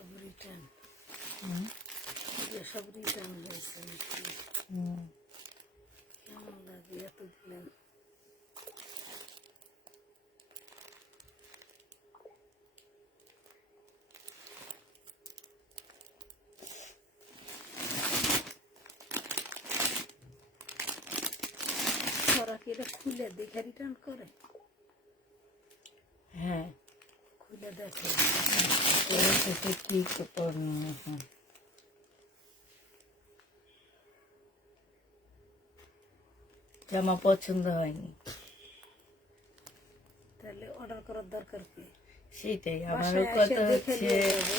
সব রিটার্ন সব রিটার্ন হয়েছে কেমন লাগে এত দিলেন ওরা কি এটা খুলে দেখে রিটার্ন করে? হ্যাঁ, খুলে দেখে কি করবো এখন? জামা পছন্দ হয়নি, তাহলে অর্ডার করার দরকার কি? সেটাই বাসায় আমারও এসে কথা দেখে হচ্ছে। নিয়ে যাবে।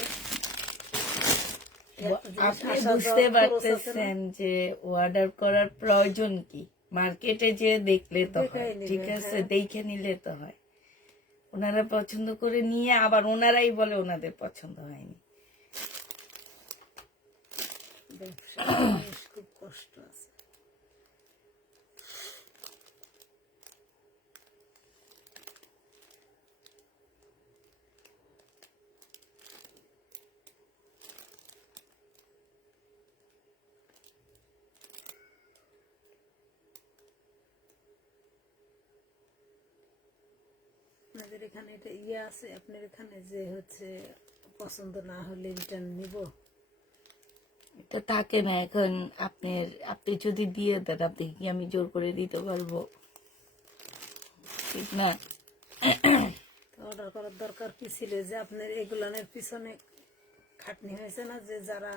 আপনি বুঝতে পারতেছেন যে অর্ডার করার প্রয়োজন কি? মার্কেটে যে দেখলে তো হয়, দেখাই নিবে, ঠিক আছে, হ্যাঁ। দেখে নিলে তো হয়। ওনারা পছন্দ করে নিয়ে আবার ওনারাই বলে ওনাদের পছন্দ হয়নি। ব্যবসা খুব কষ্ট আছে। আপনাদের এখানে এটা ইয়ে আছে, আপনার এখানে যে হচ্ছে পছন্দ না হলে রিটার্ন নিব? এটা থাকে না এখন। আপনি যদি দিয়ে দেন, আপনি কি আমি জোর করে দিতে পারবো? ঠিক না? অর্ডার করার দরকার কি ছিল? যে আপনার এগুলানের পিছনে খাটনি হয়েছে না, যে যারা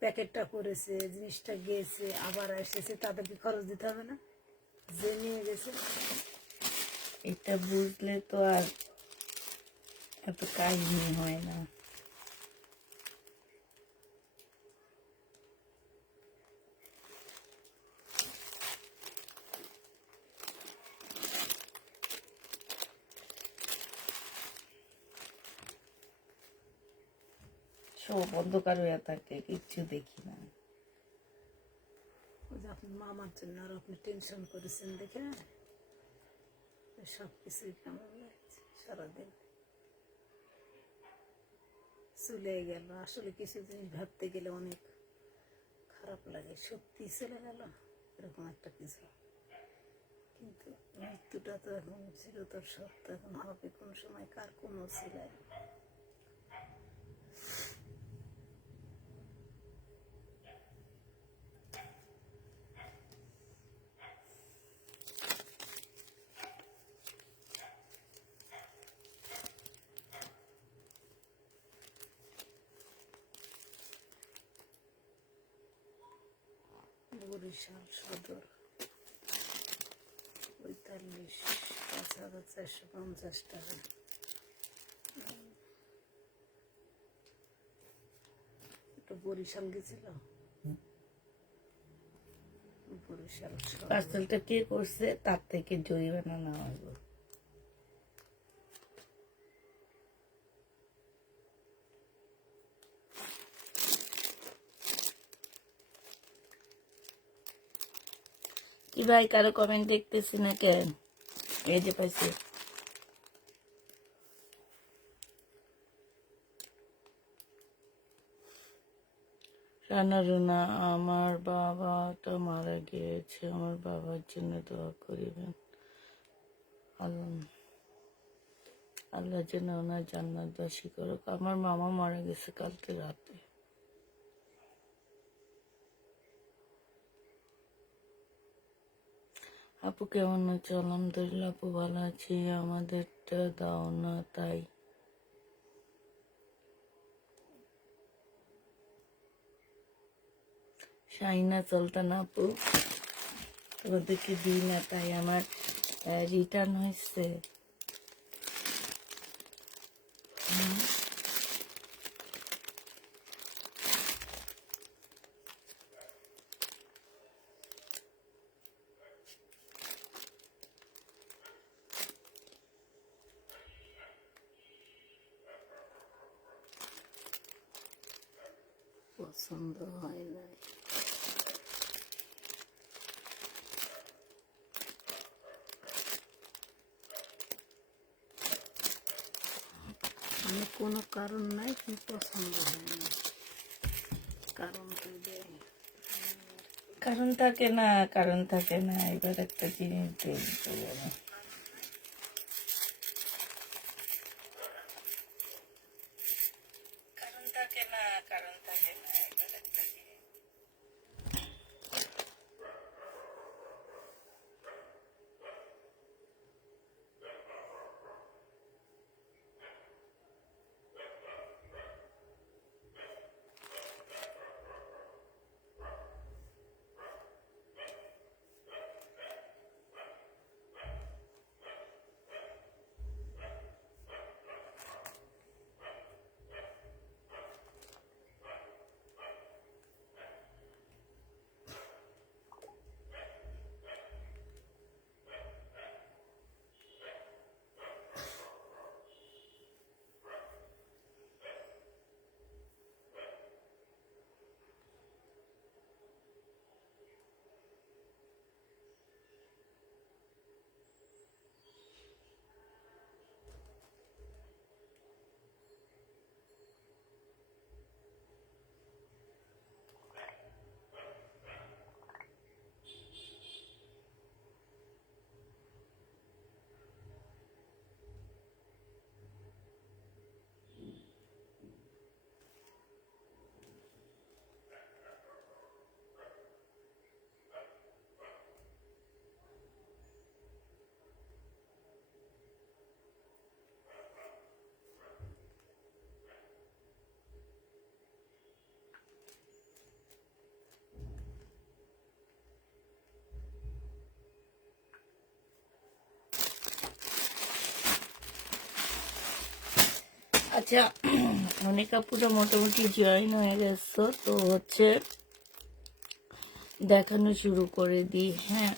প্যাকেটটা করেছে, জিনিসটা গিয়েছে আবার এসেছে, তাদেরকে খরচ দিতে হবে না? যে নিয়ে গেছে এটা বুঝলে তো আর এত কাহিনী হয় না। সব অন্ধকার হয়ে থাকে, কিচ্ছু দেখি না। ওই যে আপনার মামার জন্য আর আপনি টেনশন করেছেন দেখে সব কিছুই কেমন লাগছে। সারাদিন চলে গেল। আসলে কিছু জিনিস ভাবতে গেলে অনেক খারাপ লাগে, সত্যি চলে গেল এরকম একটা কিছু। কিন্তু মৃত্যুটা তো এখন চিরতর সত্য, এখন হবে কোন সময় কার কোনো ছিলাই। বরিশাল সদর 45,৫,৪৫০ টাকা। এটা বরিশাল গেছিল। বরিশাল সদর। পার্সেলটা কে করছে তার থেকে জরিমানা নেওয়া হবে। কি ভাই, কারো কমেন্ট দেখতেছি না কেন? এই যে পাইছি। রানা রুনা, আমার বাবাটা মারা গিয়েছে, আমার বাবার জন্য দোয়া করিবেন। আল্লাহ আল্লাহ যেন ওনার জান্নাতবাসী করুক। আমার মামা মারা গেছে কালকে রাতে। আপু কেমন আছো? আলহামদুলিল্লাহ আপু ভালো আছি। আমাদেরটা দাও না তাই। শাহিনা সুলতানা আপু, তোমাদেরকে দিই না তাই আমার রিটার্ন হয়েছে। পছন্দ হয় না। মানে কোনো কারণ নাই, কিন্তু পছন্দ হয় না, কারণ তো দেয়। কারণ থাকে না, কারণ থাকে না। এবার একটা জিনিস দেখবো, কারণ থাকে না, কারণ থাকে না। এবার একটা জিনিস আচ্ছা। অনেক আপুরা মোটামুটি জয়েন হয়ে গেছো, তো হচ্ছে দেখানো শুরু করে দিই। হ্যাঁ,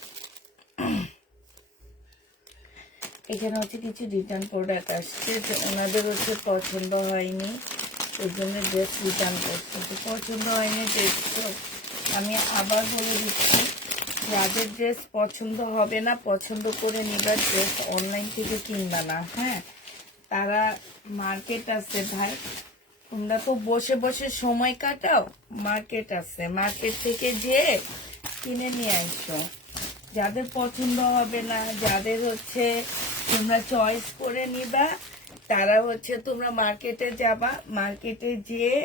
এখানে হচ্ছে কিছু রিটার্ন প্রোডাক্ট আসছে, যে ওনাদের হচ্ছে পছন্দ হয়নি, ওই জন্য ড্রেস রিটার্ন করছে। তো পছন্দ হয়নি ড্রেস, আমি আবার বলে দিচ্ছি, যাদের ড্রেস পছন্দ হবে না, পছন্দ করে নিবার, ড্রেস অনলাইন থেকে কিনবা না। হ্যাঁ, তারা মার্কেট আছে ভাই, তোমরা তো বসে বসে সময় কাটাও, মার্কেট আছে, মার্কেট থেকে যেয়ে কিনে নিয়ে আসো। যাদের পছন্দ হবে না, যাদের হচ্ছে তোমরা চয়েস করে নিবা, তারা হচ্ছে তোমরা মার্কেটে যাবা, মার্কেটে যেয়ে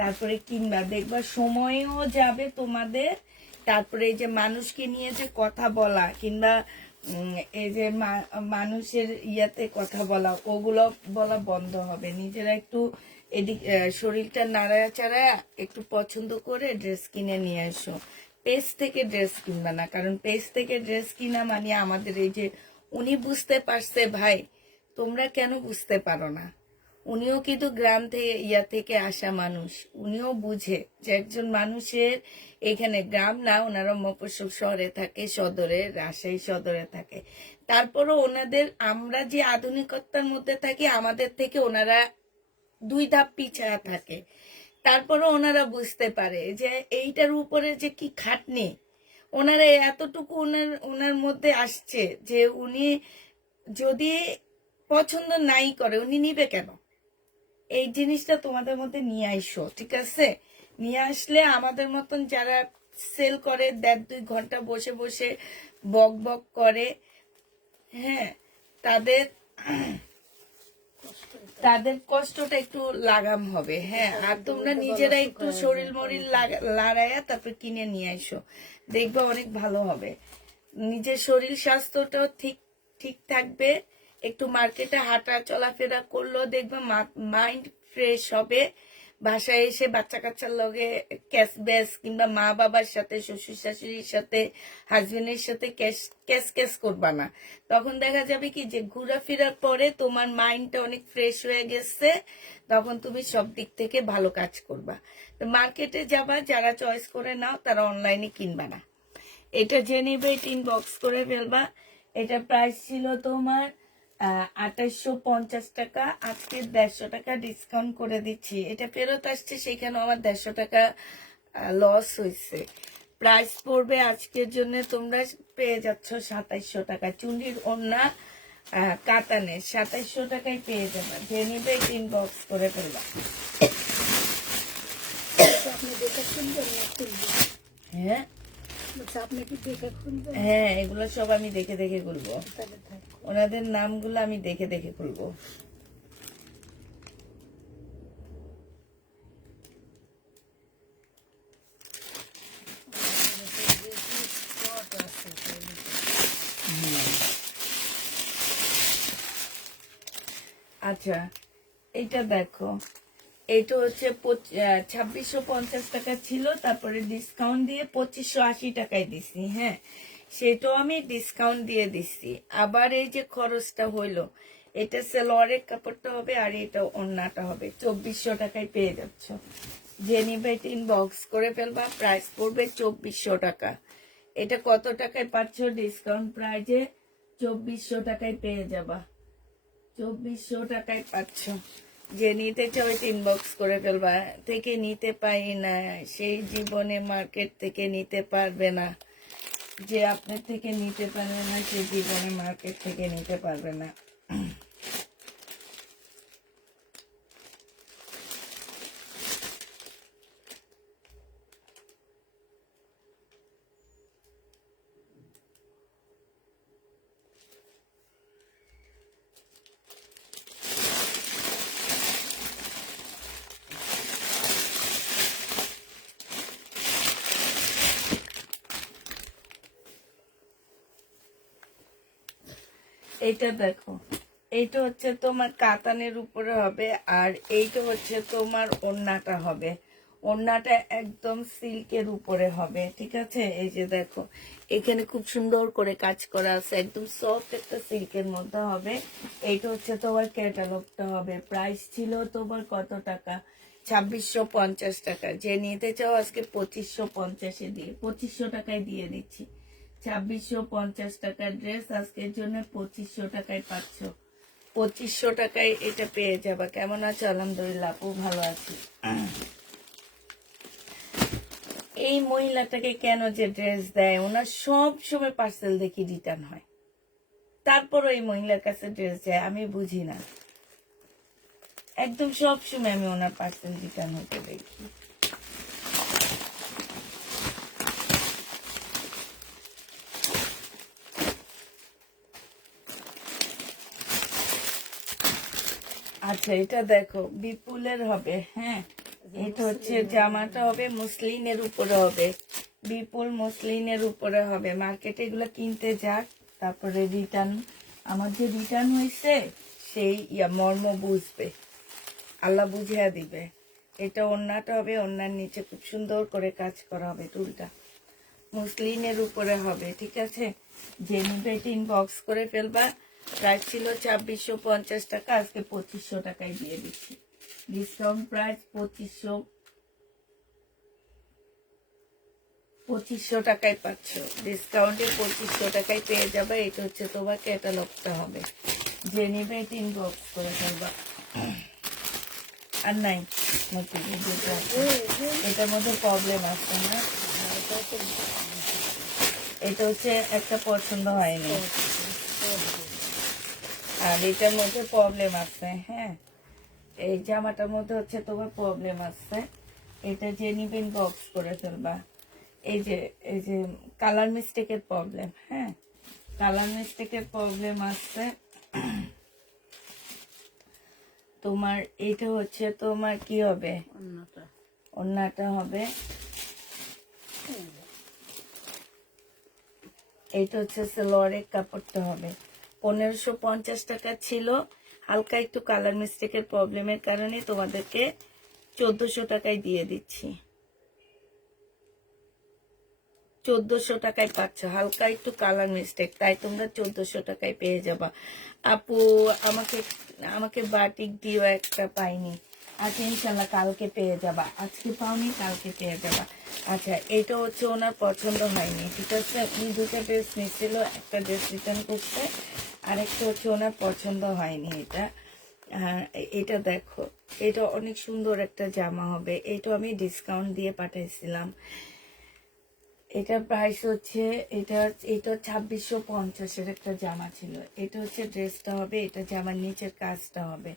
তারপরে কিনবা, দেখবা সময়ও যাবে তোমাদের। তারপরে এই যে মানুষকে নিয়ে যে কথা বলা, কিংবা এই যে মানুষের ইয়াতে কথা বলা, ওগুলো বলা বন্ধ হবে। নিজেরা একটু এদিক শরীরটা নাড়াচাড়া একটু পছন্দ করে ড্রেস কিনে নিয়ে আসো। পেজ থেকে ড্রেস কিনবা না, কারণ পেজ থেকে ড্রেস কিনা মানে আমাদের এই যে উনি বুঝতে পারছে ভাই, তোমরা কেন বুঝতে পারো না? উনিও কিন্তু গ্রাম থেকে থেকে আসা মানুষ, উনিও বুঝে যে একজন মানুষের এখানে, গ্রাম না, ওনারা মফস্বল শহরে থাকে, সদরে, রাজশাহী সদরে থাকে। তারপরও ওনাদের, আমরা যে আধুনিকতার মধ্যে থাকি, আমাদের থেকে ওনারা 2 ধাপ পিছায়া থাকে। তারপরও ওনারা বুঝতে পারে যে এইটার উপরে যে কি খাটনি, ওনারা এতটুকু ওনার মধ্যে আসছে যে উনি যদি পছন্দ নাই করে, উনি নিবে কেন? এই জিনিসটা তোমাদের মধ্যে নিয়ে আইসো, ঠিক আছে? নিয়ে আসলে আমাদের মতন যারা সেল করে 1.5-2 ঘন্টা বসে বসে বক বক করে, হ্যাঁ, তাদের তাদের কষ্টটা একটু লাগাম হবে। হ্যাঁ, আর তোমরা নিজেরা একটু শরীর মরিল লাড়াইয়া তারপর কিনে নিয়ে আইসো, দেখবে অনেক ভালো হবে। নিজের শরীর স্বাস্থ্যটাও ঠিক ঠিক থাকবে। একটু মার্কেটে হাঁটা চলাফেরা করলেও দেখবে মাইন্ড ফ্রেশ হবে। বাসায় এসে বাচ্চা কাচ্চার লগে ক্যাশ ব্যাস, কিংবা মা বাবার সাথে, শ্বশুর শাশুড়ির সাথে, হাজবেন্ডের সাথে ক্যাশ ক্যাশ করবা না। তখন দেখা যাবে কি যে ঘোরাফেরার পরে তোমার মাইন্ডটা অনেক ফ্রেশ হয়ে গেছে, তখন তুমি সব দিক থেকে ভালো কাজ করবা। মার্কেটে যাবা, যারা চয়েস করে নাও, তারা অনলাইনে কিনবা না। এটা যে নিবে 3 বক্স করে ফেলবা। এটা প্রাইস ছিল তোমার 2850 টাকা, আজকে 150 টাকা ডিসকাউন্ট করে দিচ্ছি। এটা ফেরত আসছে, সেখানেও আমার 150 টাকা লস হয়েছে। প্রাইস পড়বে আজকের জন্য তোমরা পেয়ে যাচ্ছ 2700 টাকা। চুন্ডির ওড়না কাতানে 2700 টাকায় পেয়ে যাবে, যে নিবে 3 বক্স করে ফেলবা। তো আপনি দেখে খুলবেন না খুলবেন? হ্যাঁ বলছি আপনি কি দেখে খুলবেন? হ্যাঁ, এগুলো সব আমি দেখে দেখে খুলবো, তাহলে থাক। ওনাদের নামগুলো আমি দেখে দেখে খুলবো। স্পট আছে তাহলে। আচ্ছা, এইটা দেখো, এইটা হচ্ছে 2650 টাকা ছিল, তারপরে ডিসকাউন্ট দিয়ে 2580 টাকায় দিছি। হ্যাঁ, সেটাও আমি ডিসকাউন্ট দিয়ে দিছি। আবার এই যে খরচটা হইলো, এটা সেলোয়ারের কাপড়টা হবে আর এটা ওড়নাটা হবে, 2400 টাকায় পেয়ে যাচ্ছ। যে নিবে 3 বক্স করে ফেলবা, প্রাইস পড়বে 2400 টাকা। এটা কত টাকায় পাচ্ছ? ডিসকাউন্ট প্রাইজে 2400 টাকায় পেয়ে যাবা, 2400 টাকায় পাচ্ছ। যে নিতে চাও 3 বক্স করে ফেলবা। থেকে নিতে পারি না, সেই জীবনে মার্কেট থেকে নিতে পারবে না। যে আপনার থেকে নিতে পারবে না, সেই জীবনে মার্কেট থেকে নিতে পারবে না। এইটা দেখো, এইটা হচ্ছে তোমার কাতানের উপরে হবে, আর এইটা হচ্ছে তোমার ওড়নাটা হবে। ওড়নাটা একদম সিল্কের উপরে হবে, ঠিক আছে? এই যে দেখো, এখানে খুব সুন্দর করে কাজ করা আছে, একদম সফট একটা সিল্কের মধ্যে হবে। এইটা হচ্ছে তোমার ক্যাটালগটা হবে। প্রাইস ছিল তোমার কত টাকা? 2650 টাকা। যে নিতে চাও আজকে 2550-এ দিয়ে 2500 টাকায় দিয়ে দিচ্ছি। 2650 টাকার ড্রেস আজকের জন্য 2500 টাকায় পাচ্ছ। 2500 টাকায় এটা পেয়ে যাবা। কেমন আছো? আলহামদুলিল্লাহ, আপু ভালো আছি। এই মহিলাটাকে কেন যে ড্রেস দেয়, ওনার সব সময় পার্সেল দেখি রিটার্ন হয়, তারপরও এই মহিলার কাছে ড্রেস যায়, আমি বুঝি না। একদম সব সময় আমি ওনার পার্সেল রিটার্ন হতে দেখি। আচ্ছা, এটা দেখো, বিপুলের হবে। হ্যাঁ, এটা হচ্ছে জামাটা হবে মুসলিনের উপরে হবে, বিপুল মুসলিনের উপরে হবে। মার্কেটে এগুলো কিনতে যাক, তারপরে রিটার্ন, আমার যে রিটার্ন হয়েছে সেই মর্ম বুঝবে, আল্লাহ বুঝিয়া দিবে। এটা ওড়নাটা হবে, ওড়নার নিচে খুব সুন্দর করে কাজ করা হবে, টুলটা মুসলিনের উপরে হবে, ঠিক আছে? যে নিবে 3 বক্স করে ফেলবা। প্রাইস ছিল 2650 টাকা, আজকে 2500 টাকায় দিয়ে দিচ্ছি। ডিসকাউন্ট প্রাইস 2500 টাকায় পাচ্ছ। ডিসকাউন্টে 2500 টাকায় পেয়ে যাবে। এটা হচ্ছে তোমার ক্যাটালগটা হবে। যে নিবে 3 বক্স করে ফেলবা। আর নাই এটার মধ্যে প্রবলেম আছে না, এটা হচ্ছে একটা পছন্দ হয়নি, আর এটার মধ্যে প্রবলেম আছে। হ্যাঁ, এই জামাটার মধ্যে হচ্ছে তোমার প্রবলেম আছে। এটা যে নিবেন বক্স করে ফেলবা। এই যে কালার মিস্টেকের প্রবলেম। হ্যাঁ, কালার মিস্টেকের প্রবলেম আছে তোমার। এটা হচ্ছে তোমার কি হবে? ওড়নাটা হবে, এইটা হচ্ছে সেলোয়ারের কাপড়টা হবে। 1550 টাকা ছিল, হালকা একটু কালার মিস্টেকের প্রবলেমের কারণে তোমাদেরকে 1400 টাকায় দিয়ে দিচ্ছি। 1400 টাকায় পাচ্ছ, হালকা একটু কালার মিস্টেক, তাই তোমরা 1400 টাকায় পেয়ে যাবা। আপু আমাকে বাটিক দিও, একটা পাইনি। আচ্ছা, ইনশাল্লাহ কালকে পেয়ে যাবা, আজকে পাওনি কালকে পেয়ে যাবা। আচ্ছা, এটা হচ্ছে ওনার পছন্দ হয়নি, ঠিক আছে? আপনি 2টা ড্রেস নিচ্ছিল, একটা ড্রেস রিটার্ন করছে, আরেকটা হচ্ছে ওনার পছন্দ হয়নি। এটা দেখো, এটা অনেক সুন্দর একটা জামা হবে। এটা আমি ডিসকাউন্ট দিয়ে পাঠাইছিলাম। এটা প্রাইস হচ্ছে, এটা এটা 2650-এর একটা জামা ছিল। এটা হচ্ছে ড্রেসটা হবে, এটা জামার নিচের কাজটা হবে,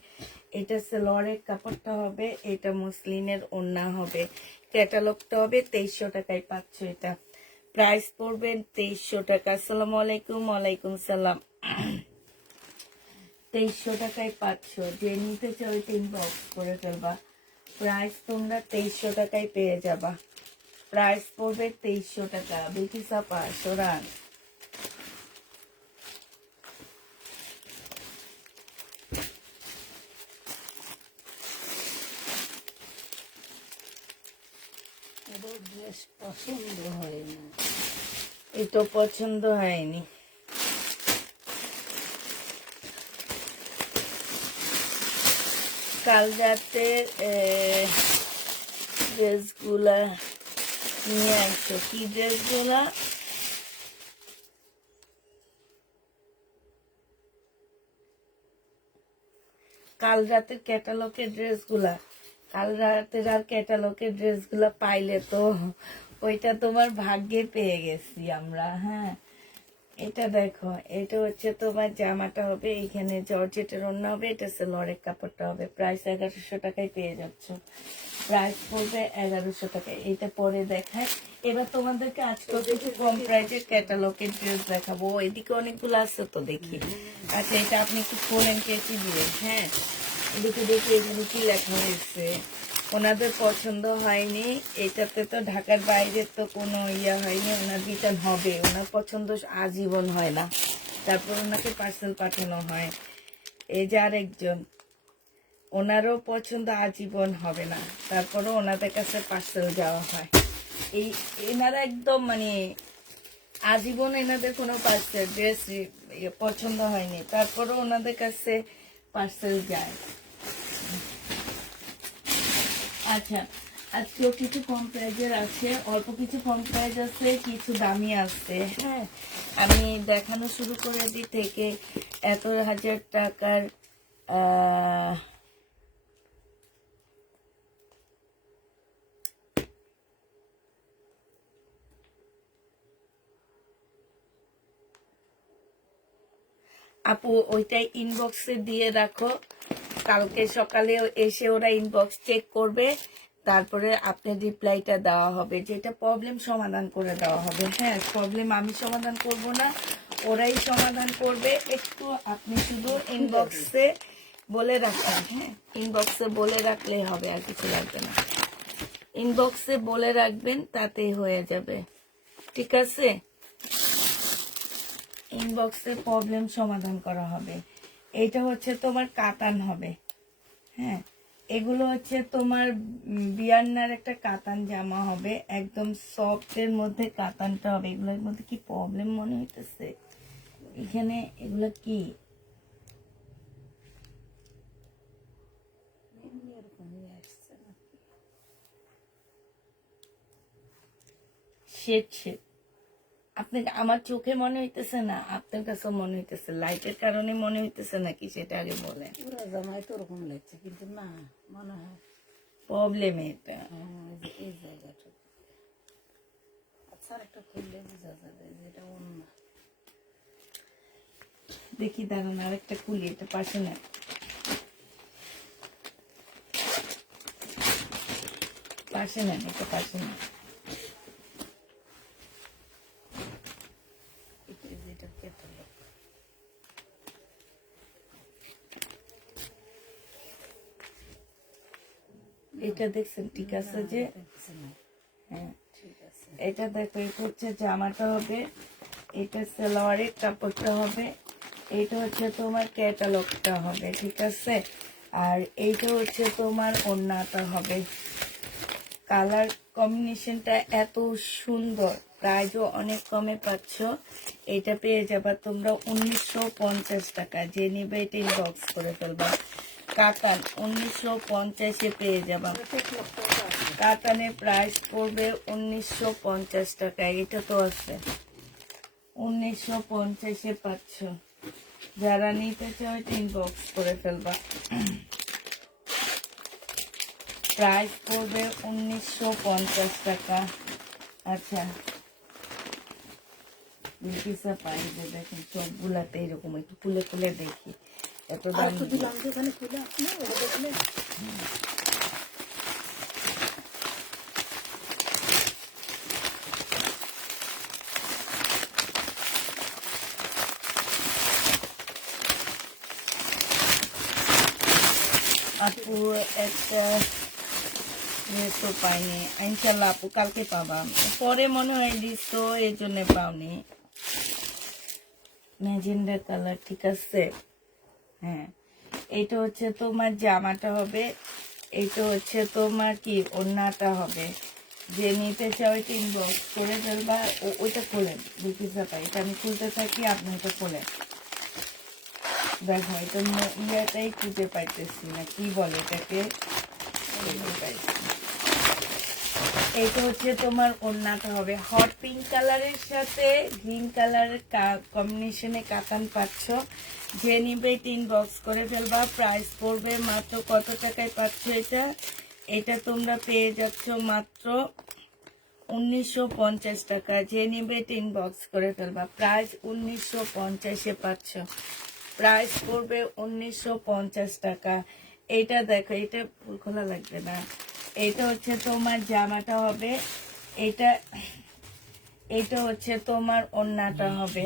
এটা সালোয়ারের কাপড়টা হবে, এটা মসলিনের ওড়না হবে, ক্যাটালগটা হবে। 2300 টাকায় পাচ্ছ এটা। প্রাইস পড়বে 2300 টাকা। আসসালামু আলাইকুম। ওয়ালাইকুম সালাম। 2300 টাকায় পাচ্ছ। যে নিতে চাও ইনবক্স করে ফেলবা। প্রাইস তোমরা 2300 টাকায় পেয়ে যাবা। প্রাইস পড়বে 2300 টাকা। বিকি সাপা সোরান। ওদের ড্রেস পছন্দ হয় না। এটা পছন্দ হয়নি। কাল রাতে ড্রেসগুলা নিয়ে আসছো। কি ড্রেসগুলা? কাল রাতের ক্যাটালগের ড্রেসগুলা, কাল রাতের আর ক্যাটালগের ড্রেসগুলা পাইলে তো ওইটা তোমার ভাগ্যে পেয়ে গেছি আমরা। হ্যাঁ, এটা দেখো, এটা হচ্ছে তোমার জামাটা হবে, এইখানে জর্জেটের ওড়না হবে, এটা সালোয়ারের কাপড়টা হবে। প্রাইস 1100 টাকায় পেয়ে যাচ্ছ। প্রাইস পড়বে 1100 টাকায়। এটা পরে দেখায়। এবার তোমাদেরকে আজকে কিছু কম প্রাইসের ক্যাটালগের ড্রেস দেখাবো। এদিকে অনেকগুলো আছে তো, দেখি। আচ্ছা, এটা আপনি একটু খোলেন কেচি দিয়ে। হ্যাঁ, এদিকে দেখি এখানে কি লেখা হয়েছে। ওনাদের পছন্দ হয়নি, এটাতে তো ঢাকার বাইরে তো কোনো ইয়া হয়নি, ওনার রিটার্ন হবে। ওনার পছন্দ আজীবন হয় না, তারপর ওনাকে পার্সেল পাঠানো হয়। এই যে আরেকজন, ওনারও পছন্দ আজীবন হবে না, তারপরও ওনাদের কাছে পার্সেল যাওয়া হয়। এই এনারা একদম মানে আজীবন এনাদের কোনো পার্সেল ড্রেস পছন্দ হয়নি, তারপরও ওনাদের কাছে পার্সেল যায়। আচ্ছা, আজকেও কিছু কম প্রাইজের আছে, অল্প কিছু কম প্রাইজ আছে, কিছু দামি আছে। হ্যাঁ, আমি দেখানো শুরু করে দিই থেকে 1000 টাকার আপু ওইটাই ইনবক্সে দিয়ে রাখো। কালকে সকালে এসে ওরা ইনবক্স চেক করবে, তারপরে আপনার রিপ্লাইটা দেওয়া হবে, যেটা প্রবলেম সমাধান করে দেওয়া হবে। হ্যাঁ, প্রবলেম আমি সমাধান করব না, ওরাই সমাধান করবে। একটু আপনি শুধু ইনবক্সে বলে রাখবেন। হ্যাঁ, ইনবক্সে বলে রাখলেই হবে, আর কিছু লাগবে না। ইনবক্সে বলে রাখবেন, তাতেই হয়ে যাবে। ঠিক আছে, ইনবক্সে প্রবলেম সমাধান করা হবে। এটা হচ্ছে তোমার কাতান হবে। হ্যাঁ, এগুলো হচ্ছে তোমার বিয়ান্নার একটা কাতান জামা হবে, একদম সফটের মধ্যে কাতানটা হবে। এগুলোর মধ্যে কি প্রবলেম মনে হইতেছে এখানে? এগুলো কি এমনি এরকমই আসছে না। Shade shade? আপনাকে আমার চোখে মনে হইতেছে না, আপনার কাছেও মনে হইতেছে? লাইটের কারণে মনে হইতেছে নাকি, সেটা আগে বলেন। পুরো জামাই তো ওরকম লাগছে, কিন্তু না, মনে হয় প্রবলেম এটা। এই যে এই জায়গাটা। আচ্ছা, আর একটা খুললে বোঝা যাবে যে এটা অন্য। দেখি দাঁড়ান, আরেকটা খুলি, এটা পাশে না, পাশে নেন, এটা পাশে নেন। যেটা ক্যাটালগ। এটা দেখছেন? ঠিক আছে যে, হ্যাঁ ঠিক আছে। এটা দেখো, এটা হচ্ছে জামাটা হবে, এটা সালোয়ারের কাপড়টা হবে, এটা হচ্ছে তোমার ক্যাটালগটা হবে। ঠিক আছে, আর এইটা হচ্ছে তোমার ওড়নাটা হবে। কালার কম্বিনেশনটা এত সুন্দর, প্রাইজও অনেক কমে পাচ্ছ। এটা পেয়ে যাবা তোমরা 1950 টাকা। যে নিবে এটা ইনবক্স করে ফেলবা। কাতান 1950-এ পেয়ে যাবা। কাতানের প্রাইস পড়বে 1950 টাকা। এটা তো আছে 1950-এ পাচ্ছ। যারা নিতে চাও এটা ইনবক্স করে ফেলবা। প্রাইস পড়বে 1950 টাকা। আচ্ছা, বিলকিসা পাই যে দেখেন সবগুলাতে এরকম একটু খুলে খুলে দেখি এত আর দাম একটু দিলাম যে এখানে খুলে আপনি ওটা দেখলে আপু একটা ড্রেসও পাইনি ইনশাল্লাহ আপু কালকে পাবা পরে মনে হয় দিস এই জন্য পাওনি ম্যাজেন্ডা কালার ঠিক আছে হ্যাঁ এইটা হচ্ছে তোমার জামাটা হবে এইটা হচ্ছে তোমার কি ওড়নাটা হবে যে নিতে চাও ওইটা ইনবক্স করে ফেলবা ওইটা খোলেন বুঝতে পাই এটা আমি খুলতে থাকি আপনি ওটা খোলেন দেখো এটা ইয়েটাই খুঁজে পাইতেছি না কি বলে এটাকে এইটা হচ্ছে তোমার ওড়নাটা হবে হট পিঙ্ক কালারের সাথে গ্রিন কালারের কম্বিনেশনে কাতান পাচ্ছ যে নিবে ইনবক্স করে ফেলবা প্রাইস পড়বে মাত্র কত টাকায় পাচ্ছ এটা তোমরা পেয়ে যাচ্ছ মাত্র 1950 টাকা যে নিবে ইনবক্স করে ফেলবা প্রাইস 1950-এ পাচ্ছ প্রাইস পড়বে 1950 টাকা এইটা দেখো এটা খোলা লাগবে না এটা হচ্ছে তোমার জামাটা হবে এটা হচ্ছে তোমার ওড়নাটা হবে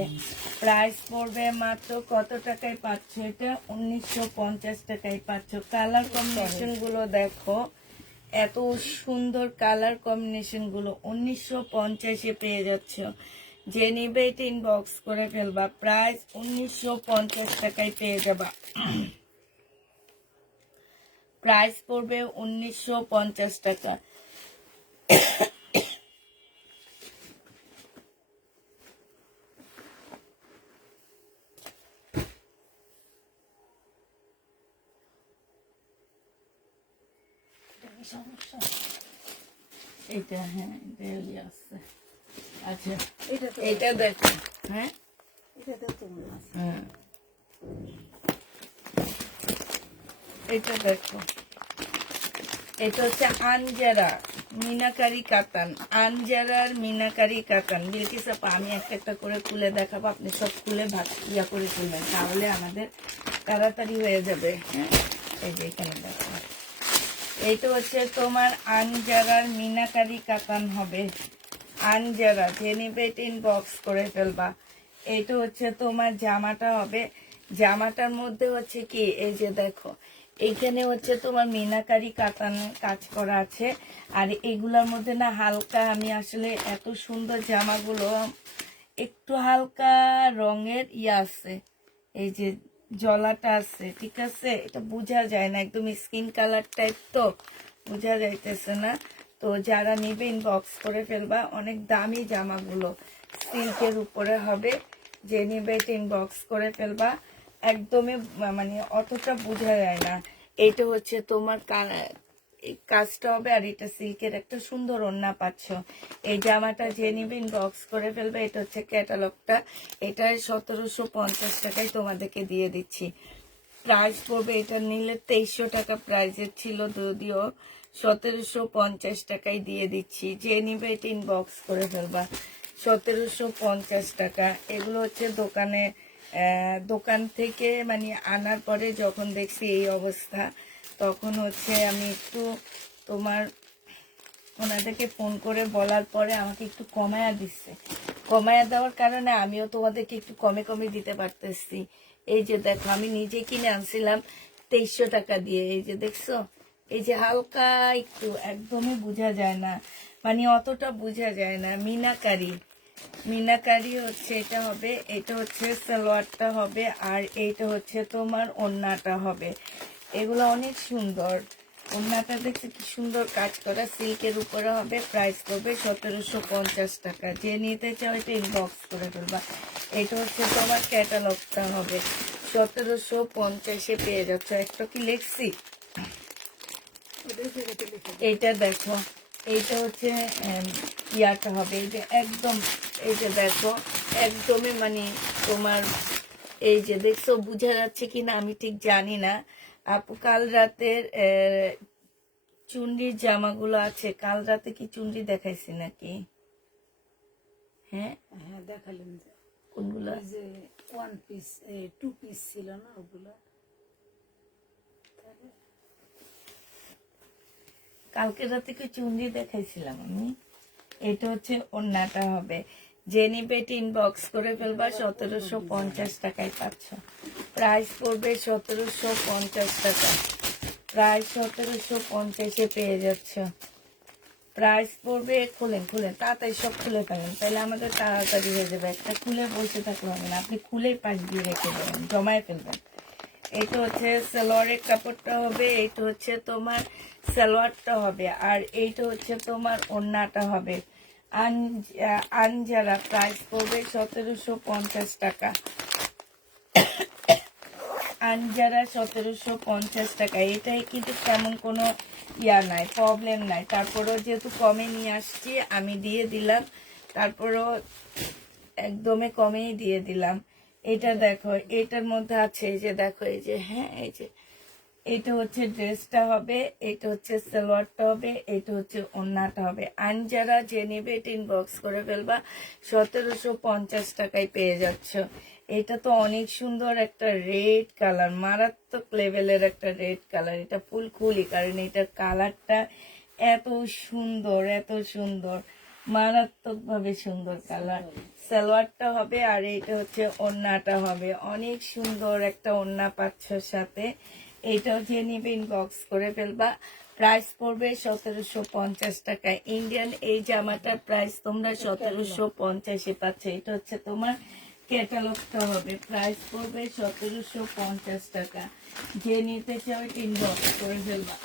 প্রাইস পড়বে মাত্র কত টাকায় পাচ্ছ এটা 1950 টাকায় পাচ্ছ কালার কম্বিনেশন গুলো দেখো এত সুন্দর কালার কম্বিনেশন গুলো 1950-এ পেয়ে যাচ্ছ যে নিবে এটা ইনবক্স করে ফেলবা প্রাইস 1950 টাকায় পেয়ে যাবা প্রাইস পড়বে 1950 টাকা সমস্যা এটা হ্যাঁ এটা আছে আচ্ছা এটা তো এটা দেখো হ্যাঁ এটা তো তোমরা হ্যাঁ এটা দেখো এটা হচ্ছে আনজারা মিনাকারি কাতান আনজারার মিনাকারি কাতান বিলকিস আপা আমি একটা একটা করে খুলে দেখাবো আপনি সব খুলে ভাগ ইয়া করে তুলবেন তাহলে আমাদের তাড়াতাড়ি হয়ে যাবে হ্যাঁ এই যে এখানে দেখো এইটা হচ্ছে তোমার আনজারার মিনাকারি কাতান হবে আনজারা যে নিবে ইনবক্স করে ফেলবা এইটা হচ্ছে তোমার জামাটা হবে জামাটার মধ্যে হচ্ছে কি এই যে দেখো এইখানে হচ্ছে তোমার মিনাকারি কাতান কাজ করা আছে আর এগুলোর মধ্যে না হালকা আমি আসলে এত সুন্দর জামাগুলো একটু হালকা রঙের আছে এই যে জলাটা আছে ঠিক আছে এটা বোঝা যায় না একদম স্কিন কালার টাইপ তো বোঝা যাইতেছে না তো যারা নিবে ইনবক্স করে ফেলবা অনেক দামি জামাগুলো সিল্কের উপরে হবে যে নিবে ইনবক্স করে ফেলবা একদমই মানে অতটা বোঝা যায় না এটা হচ্ছে তোমার কাজটা হবে আর এটা সিল্কের একটা সুন্দর ওড়না পাচ্ছ এই জামাটা যে নিবে ইনবক্স করে ফেলবে এটা হচ্ছে ক্যাটালগটা এটা 1750 টাকায় তোমাদেরকে দিয়ে দিচ্ছি প্রাইস পড়বে এটা নিলে 2300 টাকা প্রাইজের ছিল যদিও 1750 টাকায় দিয়ে দিচ্ছি যে নিবে এটা ইনবক্স করে ফেলবা 1750 টাকা এগুলো হচ্ছে দোকান থেকে মানে আনার পরে যখন দেখছি এই অবস্থা তখন হচ্ছে আমি একটু তোমার ওনাদেরকে ফোন করে বলার পরে আমাকে একটু কমায়া দিচ্ছে কমায়া দেওয়ার কারণে আমিও তোমাদেরকে একটু কমে দিতে পারতেছি এই যে দেখো আমি নিজে কিনে আনছিলাম 2300 টাকা দিয়ে এই যে দেখছো এই যে হালকা একটু একদমই বোঝা যায় না মানে অতটা বোঝা যায় না মিনাকারি হচ্ছে এটা হবে এটা হচ্ছে সালোয়ারটা হবে আর এইটা হচ্ছে তোমার ওড়নাটা হবে এগুলো অনেক সুন্দর ওড়নাটা দেখছি কি সুন্দর কাজ করা সিল্কের উপরে হবে প্রাইস করবে 1750 টাকা যে নিতে চাও এটা ইনবক্স করে ফেলবা এটা হচ্ছে তোমার ক্যাটালগটা হবে 1750-এ পেয়ে যাচ্ছ একটা কি লেখছি এইটা দেখো এইটা হচ্ছে ইয়াটা হবে এই যে একদম এই যে দেখো একদমই মানে তোমার এই যে দেখছো বোঝা যাচ্ছে কিনা আমি ঠিক জানি না আপু কাল রাতের চুন্ডির জামাগুলো আছে কাল রাতে কি চুন্ডি দেখাইছি নাকি হ্যাঁ হ্যাঁ দেখালেন কোনগুলা? ওই যে 1 পিস 2 পিস ছিল না ওগুলো। তাহলে কালকে রাতে কি চুন্ডি দেখাইছিলাম আমি। এটা হচ্ছে ওড়নাটা হবে। যে নিবে ইনবক্স করে ফেলবা, 1750 টাকায় পাচ্ছ। প্রাইস পড়বে 1750 টাকা। প্রাইস 1750-এ পেয়ে যাচ্ছ। প্রাইস পড়বে, খুলেন খুলেন তাড়াতাড়ি সব খুলে ফেলেন, তাহলে আমাদের তাড়াতাড়ি হয়ে যাবে। একটা খুলে বসে থাকলে হবে না, আপনি খুলেই পাশ দিয়ে রেখে দেবেন, জমায় ফেলবেন। এইটা হচ্ছে সালোয়ারের কাপড়টা হবে, এইটা হচ্ছে তোমার সালোয়ারটা হবে, আর এইটা হচ্ছে তোমার ওড়নাটা হবে। আনজারা প্রাইস পড়বে 1750 টাকা। আনজারা 1750 টাকা। এটাই কিন্তু তেমন কোনো ইয়া নাই, প্রবলেম নাই। তারপরেও যেহেতু কমে নিয়ে আসছি আমি দিয়ে দিলাম, তারপরেও একদমই কমেই দিয়ে দিলাম। এটা দেখো, এটার মধ্যে আছে এই যে দেখো, এই যে হ্যাঁ, এই যে এটা হচ্ছে ড্রেসটা হবে, এটা হচ্ছে সালোয়ারটা হবে, এটা হচ্ছে ওড়নাটা হবে। আনজারা যে নেবে এটা ইনবক্স করে ফেলবা, 1750 টাকায় পেয়ে যাচ্ছ। এটা তো অনেক সুন্দর একটা রেড কালার, মারাত্মক লেভেলের একটা রেড কালার। এটা ফুল খুলি, কারণ এটার কালারটা এত সুন্দর, এত সুন্দর, মারাত্মক ভাবে সুন্দর কালার। সালোয়ারটা হবে, আর এটা হচ্ছে ওড়নাটা হবে। অনেক সুন্দর একটা ওড়না পাচ্ছ সাথে। এইটাও যে নিবে ইনবক্স করে ফেলবা। প্রাইস পড়বে 1750 টাকা। ইন্ডিয়ান এই জামাটার প্রাইস তোমরা 1750-এ পাচ্ছ। এটা হচ্ছে তোমার ক্যাটালগটা হবে। প্রাইস পড়বে 1750 টাকা। যে নিতে চাও ইনবক্স করে ফেলবা।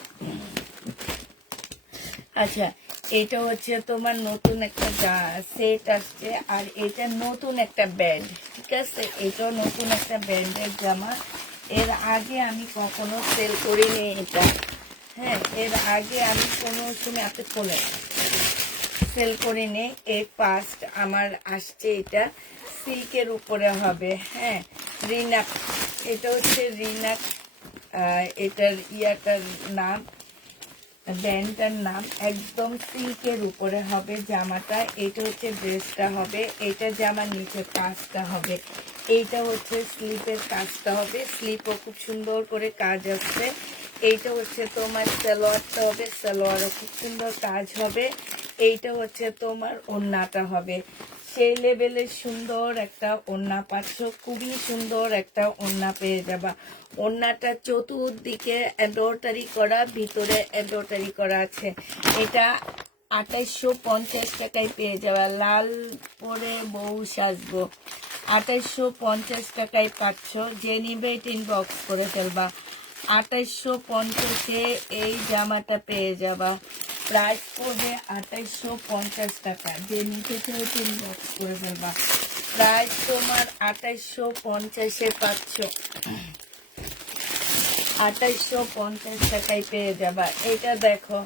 আচ্ছা, এটা হচ্ছে তোমার নতুন একটা সেট আসছে, আর এটা নতুন একটা ব্যান্ড, ঠিক আছে? এটাও নতুন একটা ব্যান্ডের জামা। এর আগে আমি কখনো সেল করিনি এটা। হ্যাঁ, এর আগে আমি কোনো সময় আপনি খোলে সেল করিনি। এই ফার্স্ট আমার আসছে। এটা সিল্কের উপরে হবে। হ্যাঁ, রিনাক, এটা হচ্ছে রিনাক, এটার ইয়াটার নাম, ব্যান্ডটার নাম। একদম সিল্কের উপরে হবে জামাটা। এটা হচ্ছে ড্রেসটা হবে, এটা জামার নিচে কাজটা হবে। এইটা হচ্ছে স্লিপের কাজটা হবে, স্লিপও খুব সুন্দর করে কাজ আসছে। এইটা হচ্ছে তোমার সালোয়ারটা হবে, সালোয়ারও খুব সুন্দর কাজ হবে। এইটা হচ্ছে তোমার ওড়নাটা হবে। সেই লেভেলের সুন্দর একটা ওড়না পাচ্ছ, খুবই সুন্দর একটা ওড়না পেয়ে যাবা। ওড়নাটা চতুর্দিকে এমব্রয়ডারি করা, ভিতরে এমব্রয়ডারি করা আছে। এটা 2850 টাকায় পেয়ে যাবা। লাল পরে বউ সাজবো, 2850 টাকায় পাচ্ছ। যে নিবে ইনবক্স করে ফেলবা। 2850-এ এই জামাটা পেয়ে যাবা। প্রাইস পড়বে 2850 টাকা। যে নিতে চাও ইনবক্স করে ফেলবা। প্রাইস তোমার 2850-এ পাচ্ছ। 2850 টাকায় পেয়ে যাবা। এটা দেখো,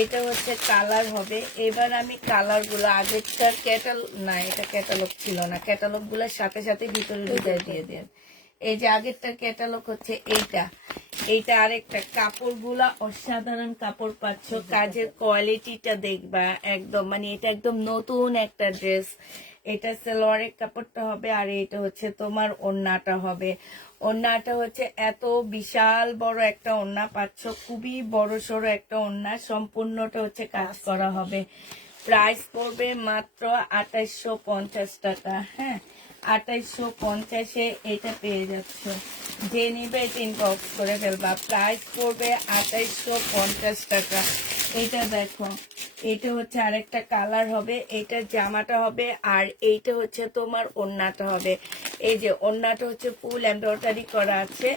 এটা হচ্ছে কালার হবে। এবার আমি কালারগুলো, আগেরটার ক্যাটালগ না, এটা ক্যাটালগ ছিল না, ক্যাটালগুলোর সাথে সাথে ভিতরে ডিজাইন দিয়ে দেন। এই যে আগেরটার ক্যাটালগ হচ্ছে এইটা। এইটা আরেকটা, কাপড়গুলা অসাধারণ কাপড় পাচ্ছ। কাজের কোয়ালিটিটা দেখবা একদম, মানে এটা একদম নতুন একটা ড্রেস। এটা সালোয়ারের কাপড়টা হবে, আর এটা হচ্ছে তোমার ওড়নাটা হবে। ওড়নাটা হচ্ছে এত বিশাল বড় একটা ওড়না পাচ্ছ, খুবই বড় সড়ো একটা ওড়না, সম্পূর্ণটা হচ্ছে কাজ করা হবে। প্রাইস পড়বে মাত্র 2850 টাকা। হ্যাঁ, 2850-এ এটা পেয়ে যাচ্ছ। যে নিবে এটা ইনবক্স করে ফেলবা। প্রাইস পড়বে 2850 টাকা। এটা দেখো, এটা হচ্ছে আরেকটা কালার হবে। এটা জামাটা হবে, আর এইটা হচ্ছে তোমার ওড়নাটা হবে। এই যে ওড়নাটা হচ্ছে ফুল এমব্রয়ডারি করা আছে,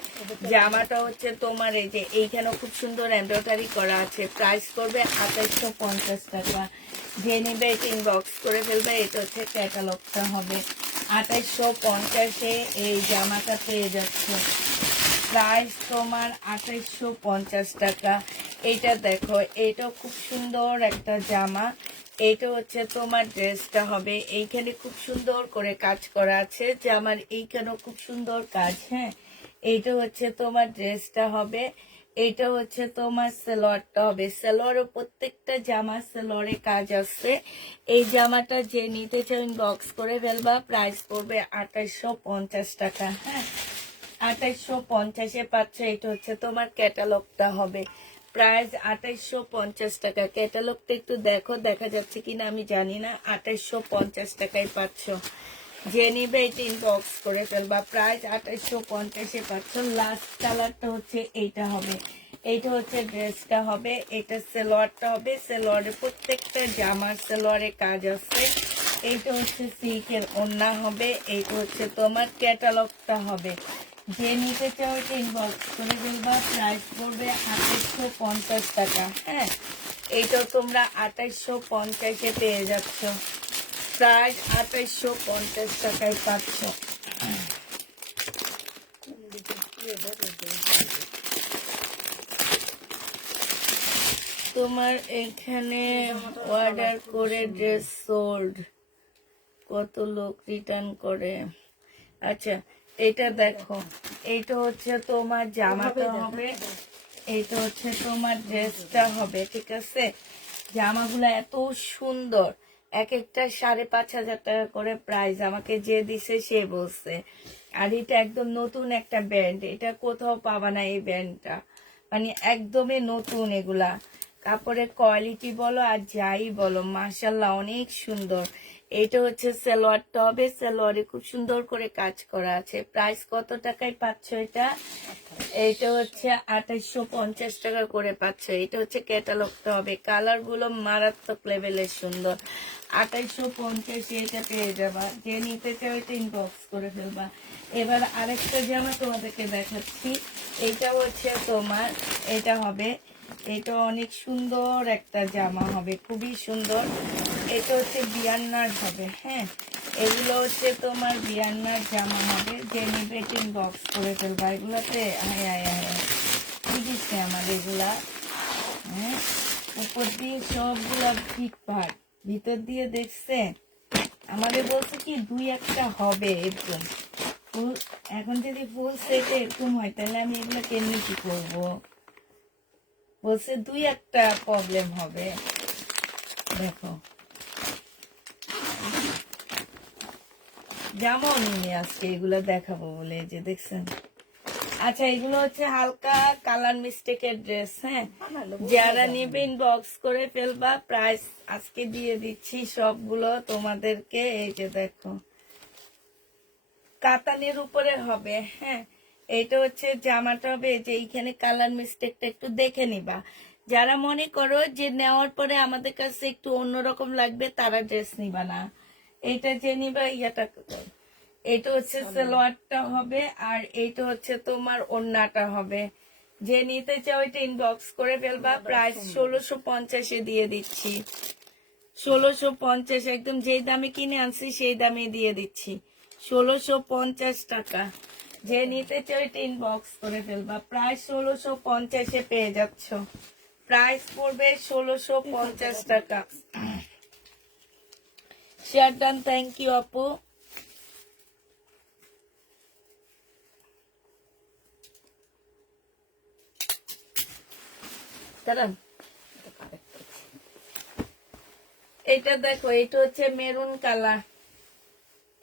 জামাটা হচ্ছে তোমার এই যে এইখানেও খুব সুন্দর এমব্রয়ডারি করা আছে। প্রাইস করবে 2850 টাকা। যে নিবে এটা ইনবক্স করে ফেলবে। এটা হচ্ছে ক্যাটালগটা হবে। 2850-এ এই জামাটা পেয়ে যাচ্ছে। প্রাইস তোমার 2850 টাকা। এইটা দেখো, এইটাও খুব সুন্দর একটা জামা। এইটা হচ্ছে তোমার ড্রেসটা হবে। এইখানে খুব সুন্দর করে কাজ করা আছে, জামার এইখানেও খুব সুন্দর কাজ। হ্যাঁ, এইটা হচ্ছে তোমার ড্রেসটা হবে। এইটা হচ্ছে তোমার সেলোয়ারটা হবে। সেলোয়ারের প্রত্যেকটা জামা সেলোয়ারে কাজ আছে। এই জামাটা যে নিতে চাও ইনবক্স করে ফেলবা। প্রাইস পড়বে 2850 টাকা। হ্যাঁ, 2850-এ পাচ্ছ। এটা হচ্ছে তোমার ক্যাটালগটা হবে। প্রাইস 2850 টাকা। ক্যাটালগটা একটু দেখো, দেখা যাচ্ছে কিনা আমি জানি না। 2850 টাকায় পাচ্ছ। যে নিবে এটা ইনবক্স করে ফেলবা। প্রাইস 2850-এ পাচ্ছ। লাস্ট কালারটা হচ্ছে এইটা হবে। এইটা হচ্ছে ড্রেসটা হবে। এটা সেলোয়ারটা হবে। সেলোয়ারের প্রত্যেকটা জামার সেলোয়ারে কাজ আছে। এইটা হচ্ছে সিল্কের ওড়না হবে। এইটা হচ্ছে তোমার ক্যাটালগটা হবে। যে নিতে চাও এটা ইনবক্স করে ফেলবা। প্রাইস পড়বে 2850 টাকা। হ্যাঁ, এইটাও তোমরা 2850-এ পেয়ে যাচ্ছ। প্রাইস 2850 টাকায় পাচ্ছ। কোন দিকে দিয়ে ধরে দেয়? তোমার এখানে অর্ডার করে ড্রেস সোল্ড, কত লোক রিটার্ন করে। আচ্ছা, এটা দেখো, এইটা হচ্ছে তোমার জামাটা হবে, এইটা হচ্ছে তোমার ড্রেসটা হবে। ঠিক আছে, জামাগুলো এত সুন্দর, এক একটা 5,500 টাকা করে প্রাইস। আমাকে যে দিছে সে বলছে। আর এটা একদম নতুন একটা ব্র্যান্ড, এটা কোথাও পাবা না এই ব্র্যান্ডটা, মানে একদমই নতুন। এগুলা কাপড়ের কোয়ালিটি বলো আর যাই বলো, মাশাল্লাহ অনেক সুন্দর। এইটা হচ্ছে সালোয়ারটা হবে। সালোয়ারে খুব সুন্দর করে কাজ করা আছে। প্রাইস কত টাকায় পাচ্ছ এটা? এইটা হচ্ছে 2850 টাকা করে পাচ্ছ। এটা হচ্ছে ক্যাটালগটা হবে। কালার গুলো মারাত্মক লেভেলের সুন্দর। 2850 এটা পেয়ে যাবা। যে নিতে চাও এটা ইনবক্স করে ফেলবা। এবার আরেকটা জামা তোমাদেরকে দেখাচ্ছি। এইটা হচ্ছে তোমার, এটা হবে, এটা অনেক সুন্দর একটা জামা হবে, খুবই সুন্দর। এটা হচ্ছে বিয়ান্নার হবে। হ্যাঁ, এগুলো হচ্ছে তোমার বিয়ান্নার জামা হবে। যে নিবে ইনবক্স করে ফেলবা। এগুলাতে হায় হায় হায় কি দিচ্ছে আমার এগুলা। হ্যাঁ, উপর দিয়ে সবগুলা ফিটফাট, ভিতর দিয়ে দেখছে আমাদের বলছে কি 2-1টা হবে এরকম ফুল। এখন যদি ফুল সেটে এরকম হয় তাহলে আমি এগুলো কেমনি কি করবো? বলছে 2-1টা প্রবলেম হবে। দেখো, জামাও নিয়ে আজকে এগুলো দেখাবো বলে, যে দেখছেন। আচ্ছা, এগুলো হচ্ছে হালকা কালার মিস্টেকের ড্রেস। হ্যাঁ, যারা নেবে ইনবক্স করে ফেলবা। প্রাইস আজকে দিয়ে দিচ্ছি সবগুলো তোমাদেরকে। এই যে দেখো, কাতানের উপরে হবে। হ্যাঁ, এইটা হচ্ছে জামাটা হবে। যে এইখানে কালার মিস্টেকটা একটু দেখে নিবা। যারা মনে করো যে নেওয়ার পরে আমাদের কাছে একটু অন্যরকম লাগবে, তারা ড্রেস নিবা না। এইটা যে নিবা ইয়াটা, এটা হচ্ছে সালোয়ারটা হবে। আর এইটা হচ্ছে তোমার ওড়নাটা হবে। যে নিতে চাও এটা ইনবক্স করে ফেলবা। প্রাইস 1650-এ দিয়ে দিচ্ছি। 1650, একদম যেই দামে কিনে আনছি সেই দামে দিয়ে দিচ্ছি। 1650 টাকা। যে নিতে চাও এটা ইনবক্স করে ফেলবা। প্রাইস 1650-এ পেয়ে যাচ্ছ। প্রাইস পড়বে 1650 টাকা। শেয়ার ডান, থ্যাংক ইউ আপু। দাঁড়ান, এটা দেখো, এটা হচ্ছে মেরুন কালার।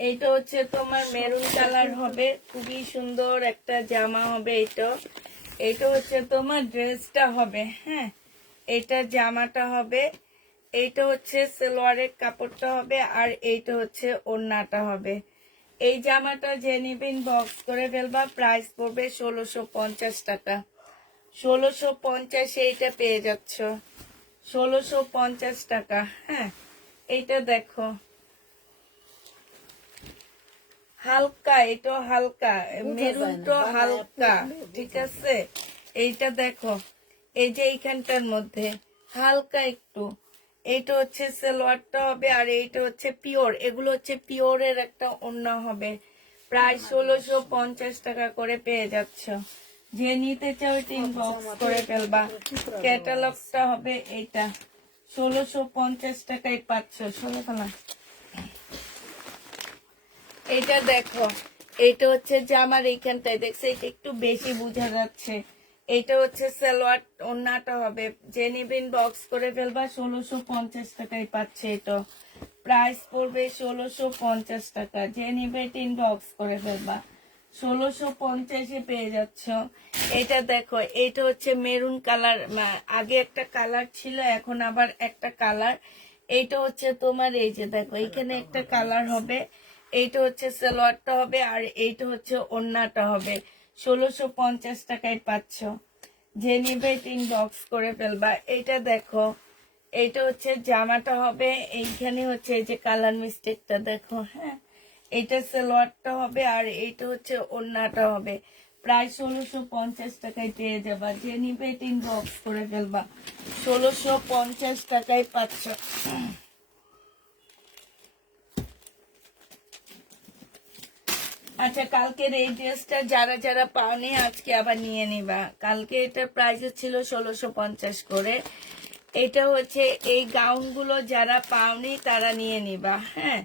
এইটা হচ্ছে তোমার মেরুন কালার হবে। খুবই সুন্দর একটা জামা হবে। এইটা হচ্ছে তোমার ড্রেসটা হবে। হ্যাঁ, এটা জামাটা হবে। এইটা হচ্ছে সালোয়ারের কাপড়টা হবে। আর এইটা হচ্ছে ওড়নাটা হবে। এই জামাটা যে নিবেন বক্স করে ফেলবা। প্রাইস পড়বে 1650 টাকা। 1650 এইটা পেয়ে যাচ্ছ। 1650 টাকা। হ্যাঁ, এইটা দেখো হালকা, এটা হালকা, মেরুনটা হালকা। ঠিক আছে, এইটা দেখো, এই যে এইখানটার মধ্যে হালকা একটু। এইটা হচ্ছে সালোয়ারটা হবে। আর এইটা হচ্ছে পিওর, এগুলো হচ্ছে পিওরের একটা ওড়না হবে। প্রায় 1650 টাকা করে পেয়ে যাচ্ছ। যে নিতে চাও এটা ইনবক্স করে ফেলবা। ক্যাটালগটা হবে এইটা। 1650 টাকায় পাচ্ছ। 16 এটা দেখো, এটা হচ্ছে জামার এইখানটায় দেখছে, এটা একটু বেশি বোঝা যাচ্ছে। এইটা হচ্ছে সালোয়ার, ওন্নাটা হবে। যে নিবেন বক্স করে ফেলবা, 1650 টাকায় পাচ্ছে। এটা প্রাইস পড়বে 1650 টাকা। যে নিবে তিন বক্স করে ফেলবা, 1650-এ পেয়ে যাচ্ছ। এটা দেখো, এটা হচ্ছে মেরুন কালার। আগে একটা কালার ছিল, এখন আবার একটা কালার। এইটা হচ্ছে তোমার, এই যে দেখো এখানে একটা কালার হবে। এইটা হচ্ছে সালোয়ারটা হবে, আর এইটা হচ্ছে ওন্নাটা হবে। 1650 টাকায় পাচ্ছ। যে নিবে তিন বক্স করে ফেলবা। এইটা দেখো, এইটা হচ্ছে জামাটা হবে। এইখানে হচ্ছে এই যে কালার মিস্টেকটা দেখো, হ্যাঁ। এইটা সালোয়ারটা হবে, আর এইটা হচ্ছে ওন্নাটা হবে। প্রায় 1650 টাকায় পেয়ে যাবা। যে নিবে তিন বক্স করে ফেলবা, 1650 টাকায় পাচ্ছ। আচ্ছা, কালকের এই ড্রেসটা যারা যারা পাওনি আজকে আবার নিয়ে নিবা। কালকে এটার প্রাইস ছিল 1650 করে। এটা হচ্ছে এই গাউনগুলো যারা পাওনি তারা নিয়ে নিবা, হ্যাঁ।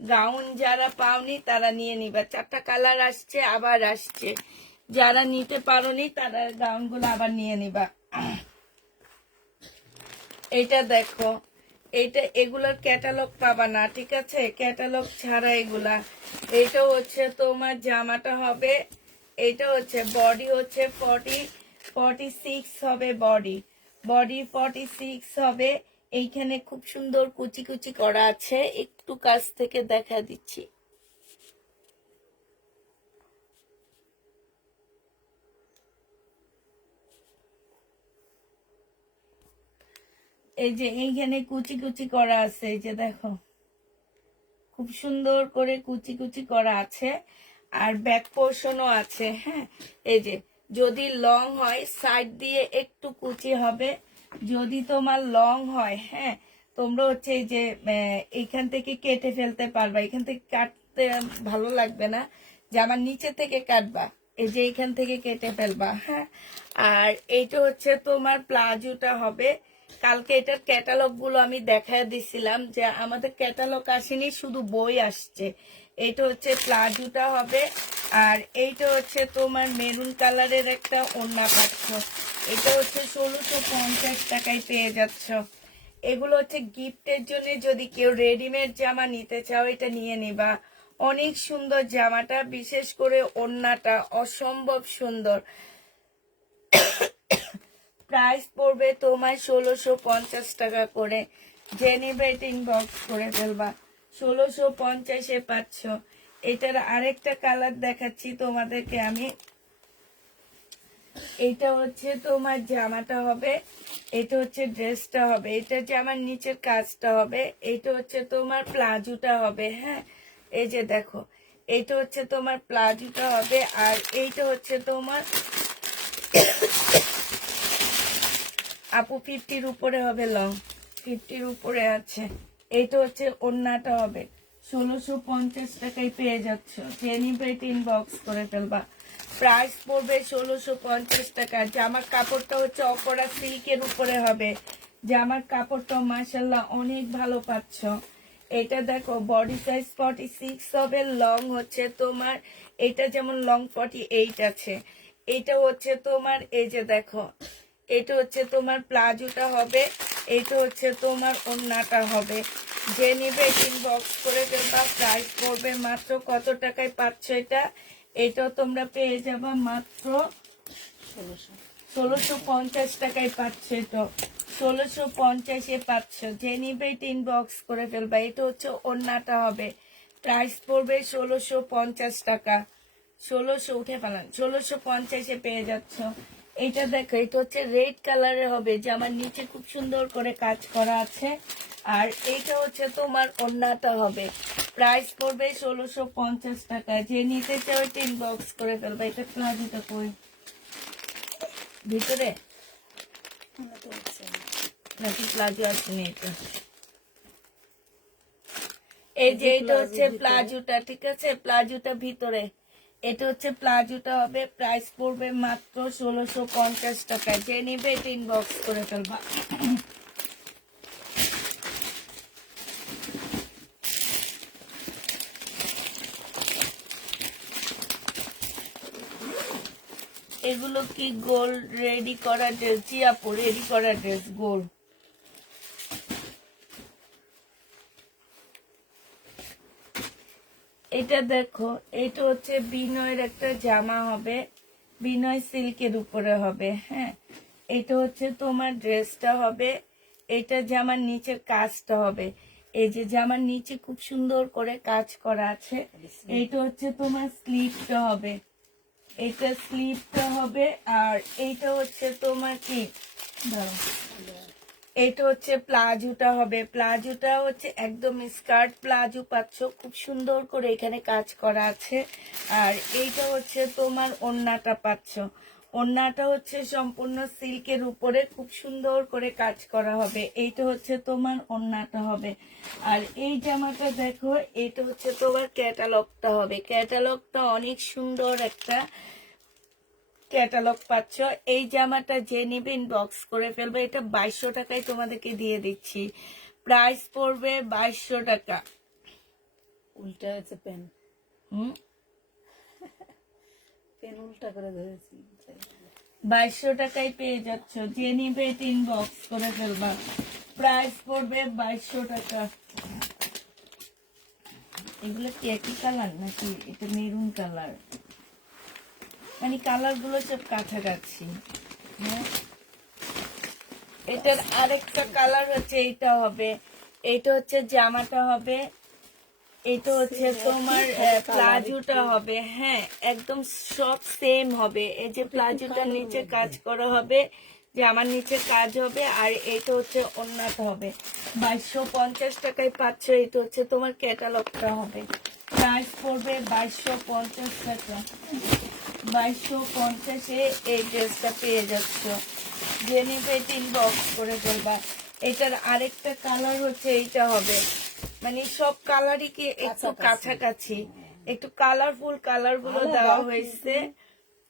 গাউন যারা পাওনি তারা নিয়ে নিবা। 4টা কালার আসছে, আবার আসছে। যারা নিতে পারোনি তারা গাউনগুলো আবার নিয়ে নিবা। এটা দেখো, এইটা এগুলোর ক্যাটালগ পাবা না, ঠিক আছে? ক্যাটালগ ছাড়া এগুলা। এইটা হচ্ছে তোমার জামাটা হবে। এটা হচ্ছে বডি হচ্ছে 46 হবে। বডি 46 হবে। এইখানে খুব সুন্দর কুচি কুচি করা আছে। একটু কাছ থেকে দেখা দিচ্ছি। এই যে এইখানে কুচি কুচি করা আছে, এই যে দেখো খুব সুন্দর করে কুচি কুচি করা আছে। আর ব্যাক পোর্শনও আছে, হ্যাঁ। এই যে যদি লং হয় সাইড দিয়ে একটু কুচি হবে। যদি তোমার লং হয়, হ্যাঁ, তোমরা হচ্ছে এই যে এইখান থেকে কেটে ফেলতে পারবা। এখান থেকে কাটতে ভালো লাগবে না, যে আমার নিচে থেকে কাটবা। এই যে এইখান থেকে কেটে ফেলবা, হ্যাঁ। আর এইটা হচ্ছে তোমার প্লাজোটা হবে। কালকে এটার ক্যাটালগ গুলো আমি দেখায় দিছিলাম, যে আমাদের ক্যাটালগ আসেনি, শুধু বই আসছে। এটা হচ্ছে প্লাজোটা হবে। আর এইটা হচ্ছে তোমার মেরুন কালারের একটা ওড়না পাচ্ছ। এটা হচ্ছে 1650 টাকায় পেয়ে যাচ্ছ। এগুলো হচ্ছে গিফটের জন্য। যদি কেউ রেডিমেড জামা নিতে চাও এটা নিয়ে নিবা। অনেক সুন্দর জামাটা, বিশেষ করে ওড়নাটা অসম্ভব সুন্দর। প্রাইস পড়বে তোমার 1650 টাকা করে। যে নিবে ইনবক্স করে ফেলবা, 1650-এ পাচ্ছ। এটার আরেকটা কালার দেখাচ্ছি তোমাদেরকে আমি। এটা হচ্ছে তোমার জামাটা হবে, এটা হচ্ছে ড্রেসটা হবে, এটা জামার নিচের কাজটা হবে, এটা হচ্ছে তোমার প্লাজোটা হবে, হ্যাঁ। এই যে দেখো, এইটা হচ্ছে তোমার প্লাজোটা হবে। আর এইটা হচ্ছে তোমার আপু 50-র উপরে হবে, লং 50-র উপরে আছে। এইটা হচ্ছে ওড়নাটা হবে। 1650 টাকায় পেয়ে যাচ্ছ। যে নিবে ইনবক্স করে ফেলবা। প্রাইস পড়বে 1650 টাকা। জামার কাপড়টা হচ্ছে অকরা সিল্কের উপরে হবে। জামার কাপড়টা মাশাল্লাহ অনেক ভালো পাচ্ছ। এটা দেখো, বডি সাইজ 46 হবে, লং হচ্ছে তোমার, এটা যেমন লং 48 আছে। এটা হচ্ছে তোমার, এই যে দেখো, এটা হচ্ছে তোমার প্লাজোটা হবে, এটা হচ্ছে তোমার ওড়নাটা হবে। যে নিবে ইনবক্স করে ফেলবা। প্রাইস পড়বে মাত্র কত টাকায় পাচ্ছ এটা? এটাও তোমরা পেয়ে যাবা মাত্র 1650 টাকায় পাচ্ছ। এটা 1650-এ পাচ্ছ। যে নিবে ইনবক্স করে ফেলবা। এটা হচ্ছে ওড়নাটা হবে। প্রাইস পড়বে 1650 টাকা। 1600 উঠে ফেলান, 1650-এ পেয়ে যাচ্ছ। এটা দেখো, এটা হচ্ছে রেড কালারের হবে, যে আমার নিচে খুব সুন্দর করে কাজ করা আছে। আর এইটা হচ্ছে তোমার ওড়নাটা হবে। প্রাইস পড়বে 1650 টাকা। যে নিতে চাও ইনবক্স করে ফেলবা। এটা প্লাজোটা কই ভিতরে নাকি প্লাজো আসেনি? এটা এই যে এটা হচ্ছে প্লাজোটা, ঠিক আছে? প্লাজোটা ভিতরে, এটা হচ্ছে প্লাজোটা হবে। প্রাইস পড়বে মাত্র 1650 টাকা। যে নিবে ইনবক্স করে ফেলবা। এগুলো কি গোল্ড রেডি করা ড্রেস? জি আপু, রেডি করা ড্রেস গোল্ড। এটা দেখো, এটা হচ্ছে বিনয়ের একটা জামা হবে, বিনয় সিল্কের উপরে হবে। হ্যাঁ, এটা হচ্ছে তোমার ড্রেসটা হবে, এটা জামার নিচের কাজটা হবে। এই যে জামার নিচে খুব সুন্দর করে কাজ করা আছে। এইটা হচ্ছে তোমার স্লিভটা হবে, এটা স্লিভটা হবে। আর এইটা হচ্ছে তোমার কি, দাঁড়াও, এটা হচ্ছে প্লাজোটা হবে। প্লাজোটা হচ্ছে একদম স্কার্ট প্লাজো পাচ্ছ, খুব সুন্দর করে এখানে কাজ করা আছে। আর এইটা হচ্ছে তোমার ওড়নাটা পাচ্ছ, ওড়নাটা হচ্ছে সম্পূর্ণ সিল্কের উপরে খুব সুন্দর করে কাজ করা হবে। এইটা হচ্ছে তোমার ওড়নাটা হবে। আর এই জামাটা দেখো, এটা হচ্ছে তোমার ক্যাটালগটা হবে, ক্যাটালগটা অনেক সুন্দর একটা ক্যাটালগ পাচ্ছ। এই জামাটা যে নিবে ইনবক্স করে ফেলবে, এটা 2200 টাকায় তোমাদেরকে দিয়ে দিচ্ছি। প্রাইস পড়বে 2200 টাকা। উল্টা হয়েছে পেন, পেন উল্টা করে ধরেছি। 2200 টাকায় পেয়ে যাচ্ছ, যে নিবে এটা ইনবক্স করে ফেলবা। প্রাইস পড়বে 2200 টাকা। এগুলো কি একই কালার নাকি? এটা মেরুন কালার, মানে কালার গুলো সব কাছাকাছি। হ্যাঁ, এটার আরেকটা কালার হচ্ছে এইটা হবে, এইটা হচ্ছে জামাটা হবে, এটা হচ্ছে তোমার প্লাজোটা হবে। হ্যাঁ, একদম সব সেম হবে। এই যে প্লাজোটার নিচে কাজ করা হবে, জামার নিচে কাজ হবে। আর এটা হচ্ছে ওড়নাটা হবে। 2250 টাকায় পাচ্ছ। এটা হচ্ছে তোমার ক্যাটালগটা হবে। প্রাইস পড়বে 2250 টাকা। 2250-এ এই ড্রেসটা পেয়ে যাচ্ছ, যে নিবে ইনবক্স করে ফেলবা। এটার আরেকটা কালার হচ্ছে এইটা হবে, মানে সব কালারই কি একটু কাছাকাছি, একটু কালারফুল কালার গুলো দেওয়া হয়েছে।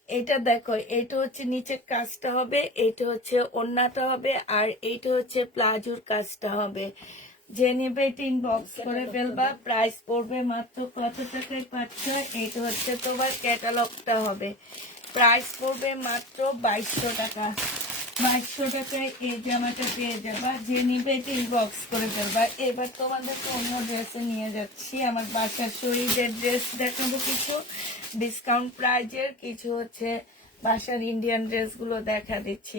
এটা দেখো, এটা হচ্ছে নিচের কাজটা হবে, এটা হচ্ছে ওড়নাটা হবে, আর এইটা হচ্ছে প্লাজোর কাজটা হবে। যে নেবে এটা ইনবক্স করে ফেলবা। প্রাইস পড়বে মাত্র কত টাকায় পাচ্ছ? এটা হচ্ছে তোমার ক্যাটালগটা হবে। প্রাইস পড়বে মাত্র 2200 টাকা। 2200 টাকায় এই জামাটা পেয়ে যাবা, যে নিবে এটা ইনবক্স করে ফেলবা। এবার তোমাদেরকে অন্য ড্রেসে নিয়ে যাচ্ছি। আমার বাসার শরীরের ড্রেস দেখাবো কিছু, ডিসকাউন্ট প্রাইজের কিছু হচ্ছে বাসার ইন্ডিয়ান ড্রেসগুলো দেখা দিচ্ছি।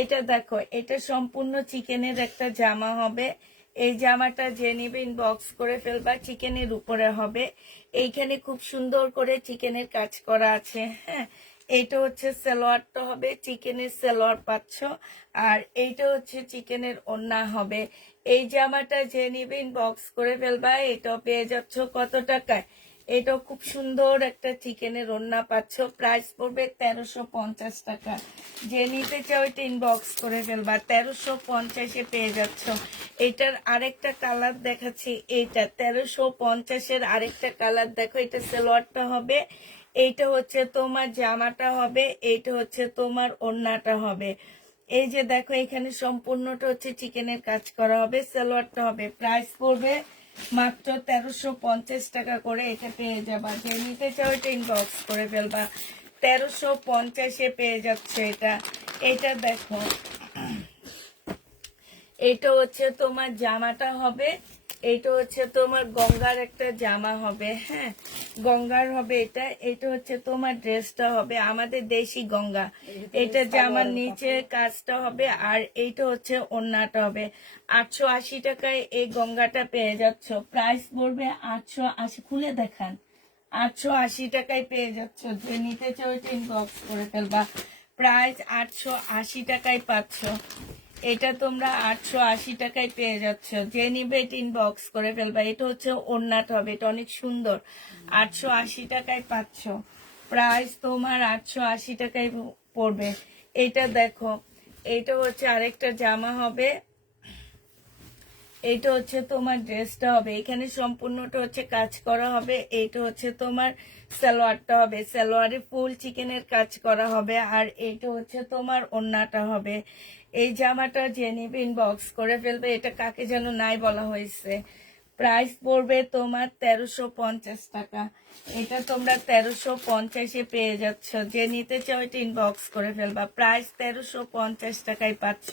এটা দেখো, এটা সম্পূর্ণ চিকেনের একটা জামা হবে। এই জামাটা যে নিবে ইনবক্স করে ফেলবা। চিকেনের উপরে হবে, এইখানে খুব সুন্দর করে চিকেনের কাজ করা আছে। হ্যাঁ, এইটা হচ্ছে সালোয়ারটা হবে, চিকেনের সালোয়ার পাচ্ছ। আর এইটা হচ্ছে চিকেনের ওড়না হবে। এই জামাটা যে নিবে ইনবক্স করে ফেলবা। এটাও পেয়ে যাচ্ছ কত টাকায়? এটাও খুব সুন্দর একটা চিকেনের ওড়না পাচ্ছ। প্রাইস পড়বে 1350 টাকা। যে নিতে চাও এটা ইনবক্স করে ফেলবা। 1350-এ পেয়ে যাচ্ছ। এটার আরেকটা কালার দেখাচ্ছি, এইটা 1350-এর আরেকটা কালার দেখো। এটা সালোয়ারটা হবে, এইটা হচ্ছে তোমার জামাটা হবে, এইটা হচ্ছে তোমার ওড়নাটা হবে। এই যে দেখো, এখানে সম্পূর্ণটা হচ্ছে চিকেনের কাজ করা হবে, সালোয়ারটা হবে। প্রাইস পড়বে মাত্র 1350 টাকা করে। এটা পেয়ে যাবা, যে নিতে চাও এটা ইনবক্স করে ফেলবা। 1350-এ পেয়ে যাচ্ছে এটা। এটা দেখো, এটা হচ্ছে তোমার জামাটা হবে, এটা হচ্ছে তোমার গঙ্গার একটা জামা হবে। হ্যাঁ, গঙ্গার হবে এটা। এটা হচ্ছে তোমার ড্রেসটা হবে, আমাদের দেশি গঙ্গা। এটা জামার নিচে কাজটা হবে, আর এইটা হচ্ছে ওড়নাটা হবে। 880 টাকায় এই গঙ্গাটা পেয়ে যাচ্ছ। প্রাইস পড়বে 880, খুলে দেখান। 880 টাকায় পেয়ে যাচ্ছ, যে নিতে চাও এটা ইনবক্স করে ফেলবা। প্রাইস 880 টাকায় পাচ্ছ। এটা তোমরা 880 টাকায় পেয়ে যাচ্ছ, যে নিবে এটা ইনবক্স করে ফেলবা। এটা হচ্ছে ওড়নাটা হবে, এটা অনেক সুন্দর। 880 টাকায় পাচ্ছ। প্রাইস তোমার 880 টাকায় পড়বে। এটা দেখো, এটা হচ্ছে আরেকটা জামা হবে, এইটা হচ্ছে তোমার ড্রেসটা হবে। এখানে সম্পূর্ণটা হচ্ছে কাজ করা হবে। এইটা হচ্ছে তোমার সালোয়ারটা হবে, সালোয়ারে ফুল চিকেনের কাজ করা হবে। আর এইটা হচ্ছে তোমার ওড়নাটা হবে। এই জামাটা যে নিবে ইনবক্স করে ফেলবে। এটা কাকে যেন নাই বলা হয়েছে। প্রাইস পড়বে তোমার 1350 টাকা। এটা তোমরা 1350-এ পেয়ে যাচ্ছ। যে নিতে চাও এটা ইনবক্স করে ফেলবা। প্রাইস 1350 টাকায় পাচ্ছ।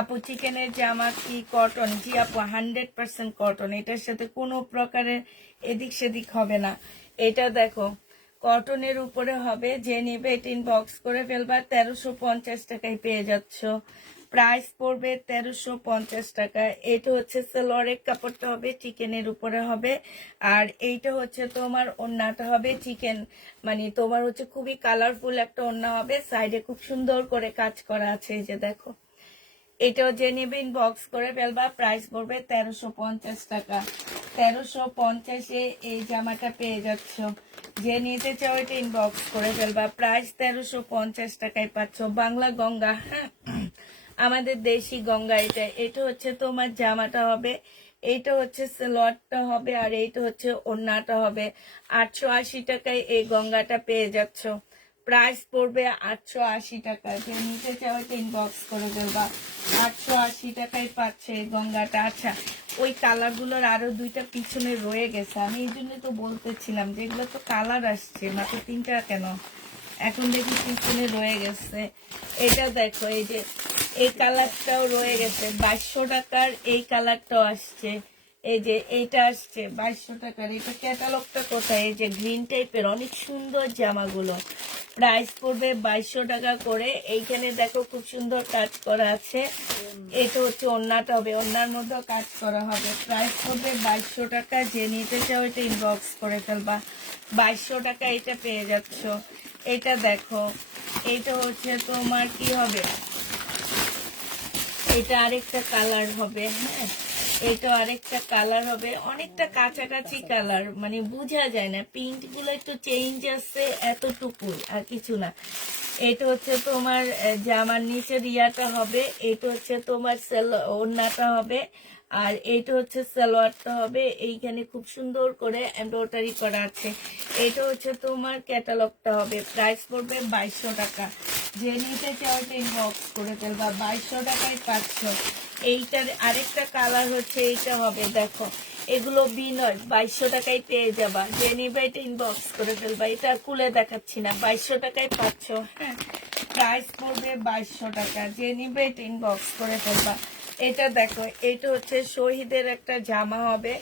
আপু চিকেনের জামা কি কটন? জি আপু 100% কটন, এটার সাথে কোনো প্রকারের এদিক সেদিক হবে না। এটা দেখো কটনের উপরে হবে, যে নেবে এটা ইনবক্স করে ফেলবা। 1350 টাকায় পেয়ে যাচ্ছ। প্রাইস পড়বে 1350 টাকা। এটা হচ্ছে সালোয়ারের কাপড়টা হবে চিকেনের উপরে হবে, আর এইটা হচ্ছে তোমার ওড়নাটা হবে চিকেন, মানে তোমার হচ্ছে খুবই কালারফুল একটা ওড়না হবে, সাইডে খুব সুন্দর করে কাজ করা আছে। এই যে দেখো, এটাও যে নেবে ইনবক্স করে ফেলবা। প্রাইস পড়বে 1350 টাকা। 1350-এ এই জামাটা পেয়ে যাচ্ছ। যে নিতে চাও এটা ইনবক্স করে ফেলবা। প্রাইস 1350 টাকায় পাচ্ছ। বাংলা গঙ্গা, হ্যাঁ আমাদের দেশি গঙ্গা। এটা এটা হচ্ছে তোমার জামাটা হবে, এইটা হচ্ছে সালোয়ারটা হবে, আর এইটা হচ্ছে ওড়নাটা হবে। 880 টাকায় এই গঙ্গাটা পেয়ে যাচ্ছ। প্রাইস পড়বে 880 টাকা। যে নিতে চাও এটা ইনবক্স করে ফেলবা। 880 টাকায় পাচ্ছে এই গঙ্গাটা। আচ্ছা, ওই কালারগুলোর আরো দুইটা পিছনে রয়ে গেছে, আমি এই জন্য তো বলতেছিলাম যে এগুলো তো কালার আসছে মাত্র 3টা কেন, এখন দেখি পিছনে রয়ে গেছে। এটা দেখো, এই যে এই কালারটাও রয়ে গেছে 2200 টাকার, এই কালারটাও আসছে। এই যে এইটা আসছে 2200 টাকার। এটা ক্যাটালগটা কোথায়? এই যে গ্রিন টাইপের অনেক সুন্দর জামাগুলো। প্রাইস পড়বে 2200 টাকা করে। এইখানে দেখো খুব সুন্দর কাজ করা আছে। এটা হচ্ছে ওড়নাটা হবে, ওড়নার মধ্যেও কাজ করা হবে। প্রাইস পড়বে 2200 টাকা। যে নিতে চাও এটা ইনবক্স করে ফেলবা। 2200 টাকা এটা পেয়ে যাচ্ছ। এটা দেখো, এটা হচ্ছে তোমার কি হবে, এটা আরেকটা কালার হবে, হ্যাঁ এটা আরেকটা কালার হবে, অনেকটা কাছাকাছি কালার, মানে বোঝা যায় না, প্রিন্ট গুলো একটু চেঞ্জ আছে এতটুকু আর কিছু না। এটা হচ্ছে তোমার জামার নিচের ইয়াটা হবে, এটা হচ্ছে তোমার ওড়নাটা হবে, আর এইটা হচ্ছে সালোয়ারটা হবে। এইখানে খুব সুন্দর করে এমব্রয়ডারি করা আছে। এটা হচ্ছে তোমার ক্যাটালগটা হবে। প্রাইস পড়বে 2200 টাকা। যে নিতে চাও ইনবক্স করে ফেলবা। 2200 টাকায় পাচ্ছ। এইটার আরেকটা কালার হচ্ছে এইটা হবে, দেখো এগুলো বিনয় 2200 টাকায় পেয়ে যাবা। যে নিবে এটা ইনবক্স করে ফেলবা। এটা খুলে দেখাচ্ছি না, 2200 টাকায় পাচ্ছ। হ্যাঁ, প্রাইস পড়বে 2200 টাকা। যে নিবে এটা ইনবক্স করে ফেলবা। এটা দেখো, এটা হচ্ছে শহীদের একটা জামা হবে,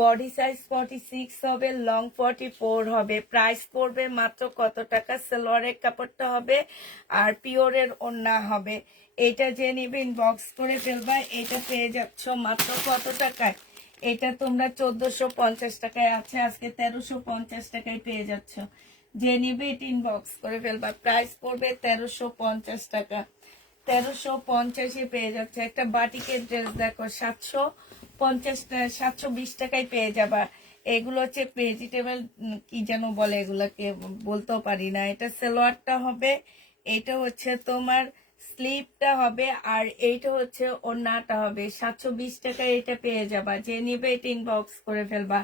বডি সাইজ 46 হবে, লং 44 হবে। প্রাইস পড়বে মাত্র কত টাকা? সালোয়ারের কাপড়টা হবে আর পিওরের ওড়না হবে। এটা যে নিবে ইনবক্স করে ফেলবা। এটা পেয়ে যাচ্ছ মাত্র কত টাকায়? এটা তোমরা 1450 টাকায় আছে, আজকে 1350 টাকায় পেয়ে যাচ্ছ। যে নিবে এটা ইনবক্স করে ফেলবা। প্রাইস পড়বে 1350 টাকা। 1350-এ পেয়ে যাচ্ছে। একটা বাটিকের ড্রেস দেখো 750 720 টাকায় পেয়ে যাবা। এগুলো হচ্ছে ভেজিটেবল কি যেন বলে, এগুলাকে বলতেও পারি না। এটা সালোয়ারটা হবে, এটা হচ্ছে তোমার স্লিপটা হবে, আর এইটা হচ্ছে ওড়নাটা হবে। 720 টাকায় এটা পেয়ে যাবা। যে নিবে এটা ইনবক্স করে ফেলবা।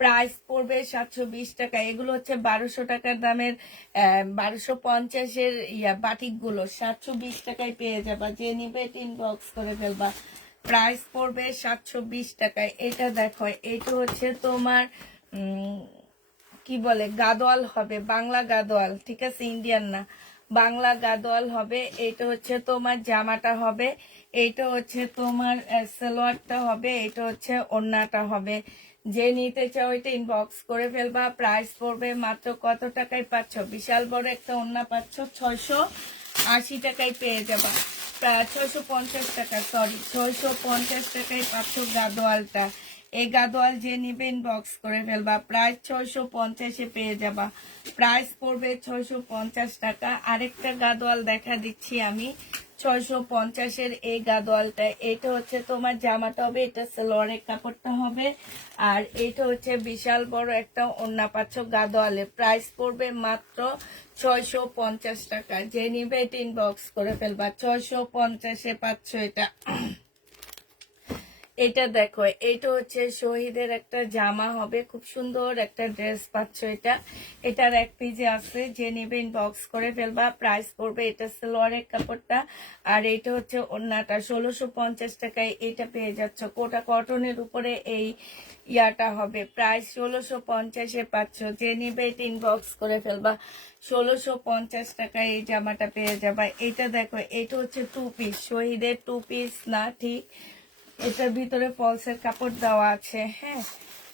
প্রাইস পড়বে 720 টাকা। এগুলো হচ্ছে 1200 টাকার দামের 1250-এর বাটিক গুলো 720 টাকায় পেয়ে যাবা। যে নিবে এটা ইনবক্স করে ফেলবা। প্রাইস পড়বে 720 টাকায়। এটা দেখো, এটা হচ্ছে তোমার কি বলে গাদোয়াল হবে, বাংলা গাদোয়াল, ঠিক আছে, ইন্ডিয়ান না, বাংলা গাদোয়াল হবে। এটা হচ্ছে তোমার জামাটা হবে, এইটা হচ্ছে তোমার সালোয়ারটা হবে, এটা হচ্ছে ওড়নাটা হবে। যে নিতে চাও এটা ইনবক্স করে ফেলবা। প্রাইস পড়বে মাত্র কত টাকায় পাচ্ছ? বিশাল বড় একটা ওড়না পাচ্ছ 680 টাকায় পেয়ে যাবা। 650 টাকা, সরি 650 টাকায় পাচ্ছ গাদোয়ালটা। এই গাদোয়াল যে নিবে ইনবক্স করে ফেলবা। প্রাইস 650-এ পেয়ে যাবা। প্রাইস পড়বে 650 টাকা। আরেকটা গাদোয়াল দেখা দিচ্ছি আমি 650-এর। এই গাদোয়ালটা, এটা হচ্ছে তোমার জামাটা হবে, এটা সালোয়ারের কাপড়টা হবে, আর এটা হচ্ছে বিশাল বড় একটা ওড়না পাচ্ছ গাদোয়ালে। প্রাইস পড়বে মাত্র 650 টাকা। যে নিবে এটা ইনবক্স করে ফেলবা। 650-এ পাচ্ছ এটা। এটা দেখো, এটা হচ্ছে শহীদের একটা জামা হবে, খুব সুন্দর একটা ড্রেস পাচ্ছ। এটার এক পিজে আছে, যে নেবে ইনবক্স করে ফেলবা। প্রাইস পড়বে, এটা সালোয়ারের কাপড়টা, আর এটা হচ্ছে ওড়নাটা। 1650 টাকায় এটা পেয়ে যাচ্ছ। কোটা কটনের উপরে এই ইয়াটা হবে। প্রাইস 1650-এ পাচ্ছ। যে নিবে এটা ইনবক্স করে ফেলবা। 1650 টাকায় এই জামাটা পেয়ে যাবা। এটা দেখো, এটা হচ্ছে 2 পিস, শহীদের 2 পিস না, ঠিক এটার ভিতরে ফলসের কাপড় দেওয়া আছে। হ্যাঁ,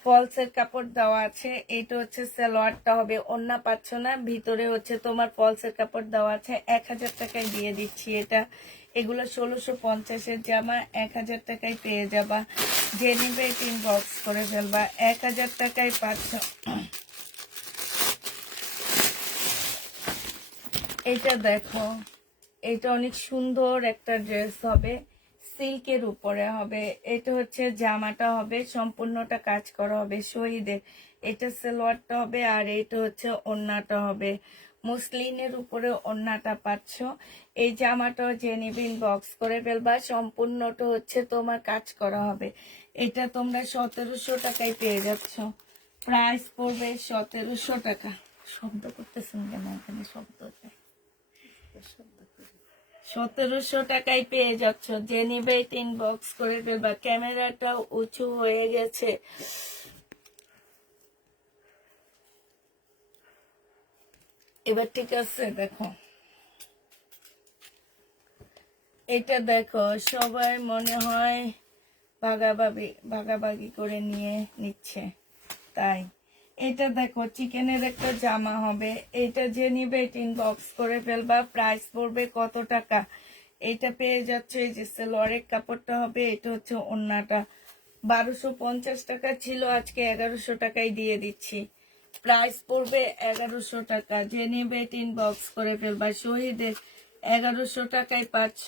ফলসের কাপড় দেওয়া আছে। এটা হচ্ছে সালোয়ারটা হবে, ওড়না পাচ্ছ না, ভিতরে হচ্ছে তোমার ফলসের কাপড় দেওয়া আছে। 1000 টাকায় দিয়ে দিচ্ছি এটা। এগুলো 1650-এর জামা, 1000 টাকায় পেয়ে যাবা। যে নিবে ইনবক্স করে ফেলবা। 1000 টাকায় পাচ্ছ। এটা দেখো, এটা অনেক সুন্দর একটা ড্রেস হবে, সিল্কের উপরে হবে। এটা হচ্ছে জামাটা হবে, সম্পূর্ণটা কাজ করা হবে শহীদের। এটা সালোয়ারটা হবে, আর এটা হচ্ছে ওড়নাটা হবে। মুসলিনের উপরে ওড়নাটা পাচ্ছ। এই জামাটাও যে নিবে ইনবক্স করে ফেলবা। সম্পূর্ণটা হচ্ছে তোমার কাজ করা হবে। এটা তোমরা 1700 টাকায় পেয়ে যাচ্ছ। প্রাইস পড়বে 1700 টাকা। শব্দ করতেছেন কেন এখানে? শব্দ 1700 টাকায় পেয়ে যাচ্ছ। যে নিবে ইনবক্স করে ফেলবা। ক্যামেরাটা উঁচু হয়ে গেছে। এবার ঠিক আছে, দেখো এটা দেখো, সবাই মনে হয় ভাগাভাগি করে নিয়ে নিচ্ছে, তাই এটা দেখো, চিকেনের একটা জামা হবে। এটা যে নিবে ইনবক্স করে ফেলবা। প্রাইস পড়বে কত টাকা? এটা পেয়ে যাচ্ছে, এই যে সালোয়ারের কাপড়টা হবে, এটা হচ্ছে ওড়নাটা। 1250 টাকা ছিল, আজকে 1100 টাকায় দিয়ে দিচ্ছি। প্রাইস পড়বে 1100 টাকা। যে নিবে ইনবক্স করে ফেলবা। শহীদের 1100 টাকায় পাচ্ছ।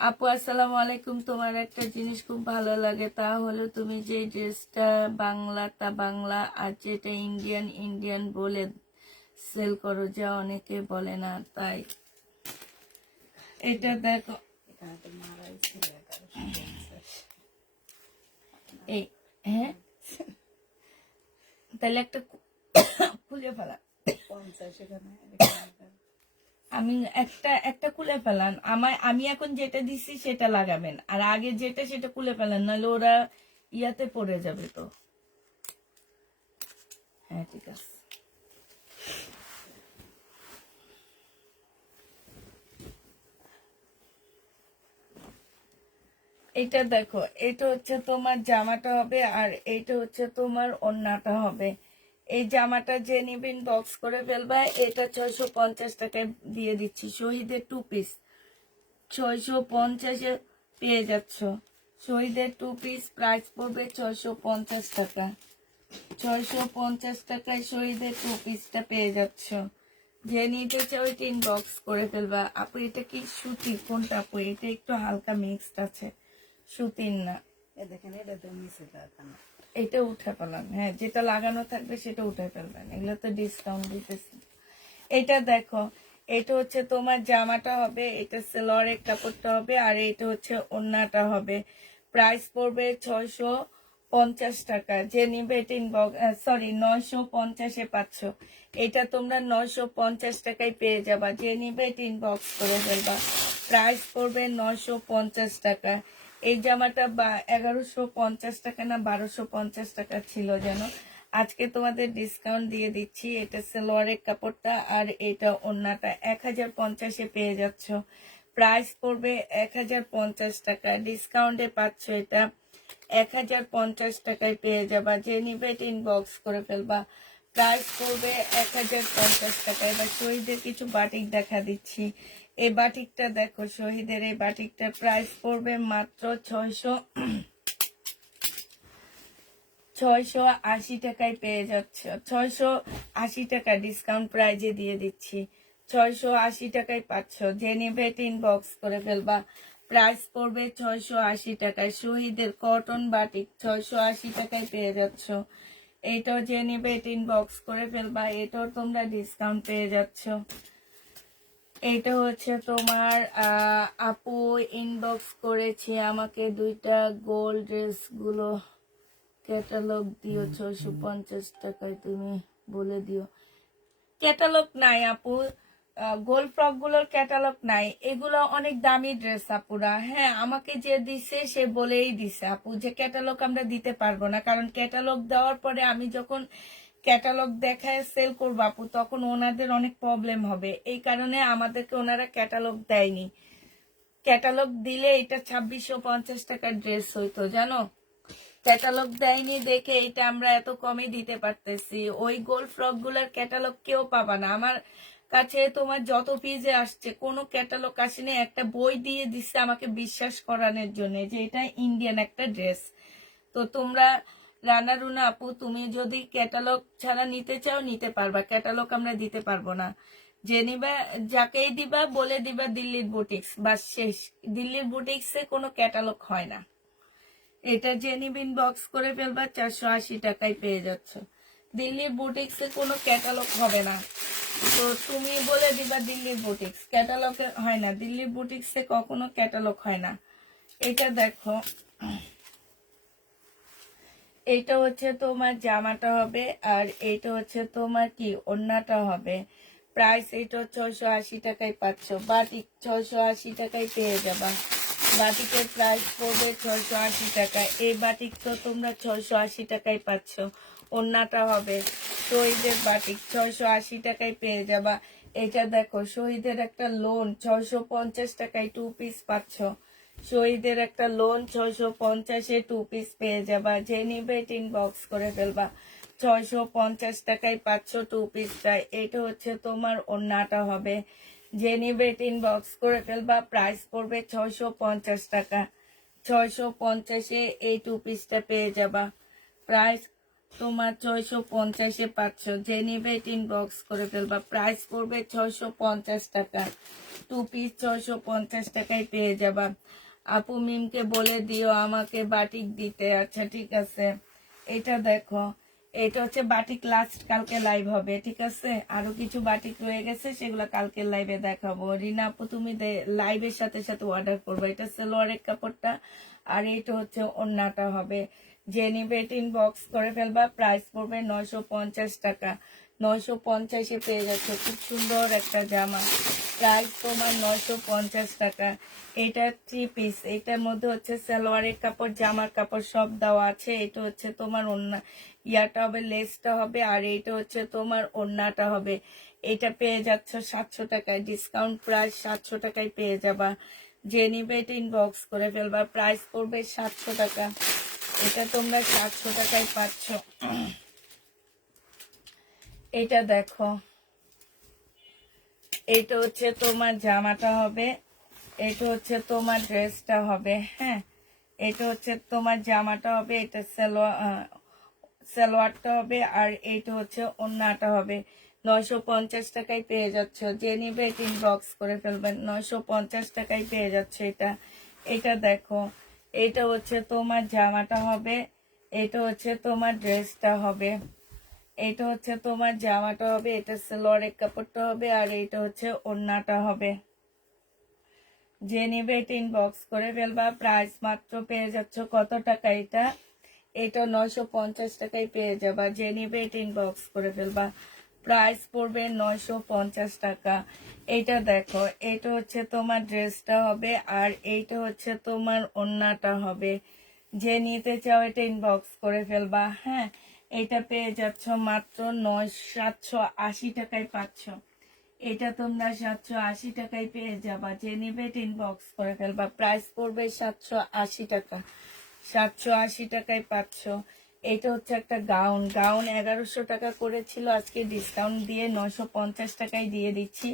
আপু আসসালামু আলাইকুম, তোমার একটা জিনিস খুব ভালো লাগে, তা হলো তুমি যে ড্রেসটা বাংলাটা বাংলা আর যেটা ইন্ডিয়ান ইন্ডিয়ান বলে সেল করো, যা অনেকে বলে না, তাই। এটা দেখো, এই, হ্যাঁ, তাহলে একটা খুলে ফেলা। আমি একটা খুলে ফেলান। আমি এখন যেটা দিছি সেটা লাগাবেন, আর আগে যেটা সেটা খুলে ফেলান, নাহলে ওরা ইয়াতে পড়ে যাবে তো। হ্যাঁ, ঠিক আছে। এটা দেখো, এটা হচ্ছে তোমার জামাটা হবে, আর এটা হচ্ছে তোমার ওড়নাটা হবে। এই জামাটা যে নিবেন বক্স করে ফেলবা। এটা 650 টাকায় দিয়ে দিচ্ছি। শহীদের 2 পিস 650-এ পেয়ে যাচ্ছ। শহীদের 2 পিস প্রাইস পড়বে 650 টাকা। 650 টাকায় শহীদের 2 পিসটা পেয়ে যাচ্ছ। যে নিতে চাও ওইটা ইনবক্স করে ফেলবা। আপু এটা কি সুতি? কোনটা আপু? এটা একটু হালকা মিক্সড আছে, সুতির না। দেখেন, এটা তো নিচে লাগানো। এটা উঠে ফেলান। হ্যাঁ, যেটা লাগানো থাকবে সেটা উঠে ফেলবেন, এগুলো তো ডিসকাউন্ট দিতেছি। এটা দেখো, এটা হচ্ছে তোমার জামাটা হবে, এটা সালোয়ারের কাপড়টা হবে, আর এটা হচ্ছে ওড়নাটা হবে। প্রাইস পড়বে 650 টাকা। যে নিবে এটা ইনবক্স, সরি, 950-এ পাচ্ছ। এটা তোমরা 950 টাকায় পেয়ে যাবা। যে নিবে এটা ইনবক্স করে ফেলবা। প্রাইস পড়বে 950 টাকা। এই জামাটা 1150 টাকা না 1250 টাকা ছিল যেন, আজকে তোমাদের ডিসকাউন্ট দিয়ে দিচ্ছি। এটা সালোয়ারের কাপড়টা, আর এটা ওড়নাটা 1050-এ পেয়ে যাচ্ছ। প্রাইস পড়বে 1050 টাকা। ডিসকাউন্টে পাচ্ছ এটা 1050 টাকায় পেয়ে যাবা। যে নিবে ইনবক্স করে ফেলবা। প্রাইস পড়বে 1050 টাকা। এবার শহীদের কিছু বাটিক দেখা দিচ্ছি। এই বাটিকটা দেখো, শহীদের এই বাটিকটার প্রাইস পড়বে মাত্র 680 টাকায় পেয়ে যাচ্ছে। 680 টাকা ডিসকাউন্ট প্রাইজে দিয়ে দিচ্ছি। 680 টাকায় পাচ্ছ। যে নেবে ইনবক্স করে ফেলবা। প্রাইস পড়বে 680 টাকায়। শহীদের কটন বাটিক 680 টাকায় পেয়ে যাচ্ছ। এইটাও যে নেবে ইনবক্স করে ফেলবা। এটাও তোমরা ডিসকাউন্ট পেয়ে যাচ্ছ। এইটা হচ্ছে তোমার আপু ইনবক্স করেছে আমাকে 2টা গোল্ড ড্রেস গুলো ক্যাটালগ দিও 650 টাকায়, তুমি বলে দিও। ক্যাটালগ নাই আপু, গোল্ড ফ্রক গুলোর ক্যাটালগ নাই, এগুলো অনেক দামি ড্রেস আপুরা। হ্যাঁ, আমাকে যে দিছে সে বলেই দিছে আপু যে ক্যাটালগ আমরা দিতে পারবো না, কারণ ক্যাটালগ দেওয়ার পরে আমি যখন ক্যাটালগ দেখায় সেল করবো আপু, তখন ওনাদের অনেক প্রবলেম হবে, এই কারণে আমাদেরকে ওনারা ক্যাটালগ দেয়নি। ক্যাটালগ দিলে এটা 2650 টাকার ড্রেস হইতো জানো, ক্যাটালগ দেয়নি দেখে এটা আমরা এত কমে দিতে পারতেছি। ওই গোল্ড ফ্রক গুলার ক্যাটালগ কেউ পাবা না আমার কাছে, তোমার যত পিজে আসছে কোনো ক্যাটালগ আসেনি, একটা বই দিয়ে দিচ্ছে আমাকে বিশ্বাস করানোর জন্য যে এটা ইন্ডিয়ান একটা ড্রেস। তো তোমরা রানা রুনা আপু, তুমি যদি ক্যাটালগ ছাড়া নিতে চাও নিতে পারবা, ক্যাটালগ আমরা দিতে পারবো না। যে নিবা যাকেই দিবা বলে দিবা দিল্লির বুটিক্স, বাস শেষ। দিল্লির বুটিক্সে কোনো ক্যাটালগ হয় না। এটা জেনিবিন বক্স করে ফেলবা 480 টাকায় পেয়ে যাচ্ছ। দিল্লির বুটিক্সে কোনো ক্যাটালগ হবে না, তো তুমি বলে দিবা দিল্লির বুটিক্স, ক্যাটালগ হয় না, দিল্লির বুটিক্সে কখনো ক্যাটালগ হয় না। এটা দেখো, এইটা হচ্ছে তোমার জামাটা হবে, আর এইটা হচ্ছে তোমার কি ওড়নাটা হবে। প্রাইস এইটা 680 টাকায় পাচ্ছ। বাটিক 680 টাকায় পেয়ে যাবা, বাটিকের প্রাইস পড়বে 680 টাকা। এই বাটিক তো তোমরা 680 টাকায় পাচ্ছ। ওড়নাটা হবে শহীদের বাটিক, 680 টাকায় পেয়ে যাবা। এটা দেখো শহীদের একটা লোন 650 টাকায় 2 পিস পাচ্ছ। শহীদের একটা লোন 650-এ 2 পিস পেয়ে যাবা, যে নিবে ইনবক্স করে ফেলবা। 650 টাকায় পাচ্ছ 2 পিসটা। এটা হচ্ছে তোমার ওড়নাটা হবে, যে নিবে ইনবক্স করে ফেলবা। প্রাইস পড়বে 650 টাকা। 650-এ এই 2 পিসটা পেয়ে যাবা। প্রাইস তোমার 650-এ পাচ্ছ, যে নিবে ইনবক্স করে ফেলবা। প্রাইস পড়বে 650 টাকা। 2 পিস 650 টাকায় পেয়ে যাবা। আপু মিমকে বলে দিও আমাকে বাটিক দিতে। আচ্ছা ঠিক আছে। এটা দেখো, এটা হচ্ছে বাটিক লাস্ট কালকে লাইভ হবে, ঠিক আছে? আরো কিছু বাটিক রয়ে গেছে, সেগুলো কালকে লাইভে দেখাবো। রিনা আপু তুমি লাইভের সাথে সাথে অর্ডার করবে। এটা সালোয়ারের কাপড়টা, আর এইটা হচ্ছে ওড়নাটা হবে। যে নিবে ইনবক্স করে ফেলবা। প্রাইস পড়বে 950 টাকা। 950-এ পেয়ে যাচ্ছে খুব সুন্দর একটা জামা। প্রাইস তোমার 950 টাকা। এটা 3 পিস, এটার মধ্যে হচ্ছে সালোয়ারের কাপড় জামার কাপড় সব দেওয়া আছে। এটা হচ্ছে তোমার ওড়না, ইয়াটা হবে, লেসটা হবে, আর এইটা হচ্ছে তোমার ওড়নাটা হবে। এটা পেয়ে যাচ্ছ 700 টাকায়, ডিসকাউন্ট প্রাইস 700 টাকায় পেয়ে যাবা। যে নিবে ইনবক্স করে ফেলবা। প্রাইস পড়বে 700 টাকা। এটা তোমরা 700 টাকায় পাচ্ছ। এটা দেখো, এটা হচ্ছে তোমার জামাটা হবে, এটা হচ্ছে তোমার ড্রেসটা হবে। হ্যাঁ, এটা হচ্ছে তোমার জামাটা হবে, এটা সালোয়ারটা হবে, আর এইটা হচ্ছে ওড়নাটা হবে। 950 টাকায় পেয়ে যাচ্ছ। যে নিবে ইনবক্স করে ফেলবেন। 950 টাকায় পেয়ে যাচ্ছে এটা। এটা দেখো, এটা হচ্ছে তোমার জামাটা হবে, এটা হচ্ছে তোমার ড্রেসটা হবে। এটা হচ্ছে তোমার জামাটা হবে, এটা সালোয়ারের কাপড়টা হবে, আর এইটা হচ্ছে ওড়নাটা হবে। যে নিবে ইনবক্স করে ফেলবা। প্রাইস মাত্র পেয়ে যাচ্ছ কত টাকা? এটা এটা 950 টাকায় পেয়ে যাবা। যে নিবে ইনবক্স করে ফেলবা। প্রাইস পড়বে 950 টাকা। এটা দেখো, এটা হচ্ছে তোমার ড্রেসটা হবে, আর এইটা হচ্ছে তোমার ওড়নাটা হবে। যে নিতে চাও এটা ইনবক্স করে ফেলবা। হ্যাঁ, এটা পেয়ে যাচ্ছ মাত্র 780 টাকায় পাচ্ছ। এটা তোমরা 780 টাকায় পেয়ে যাবা। যে নিবে ইনবক্স করে ফেলবা। প্রাইস পড়বে 780 টাকা। 780 টাকায় পাচ্ছ। এটা হচ্ছে একটা গাউন, গাউন 1100 টাকা করেছিল, আজকে ডিসকাউন্ট দিয়ে 950 টাকায় দিয়ে দিচ্ছি।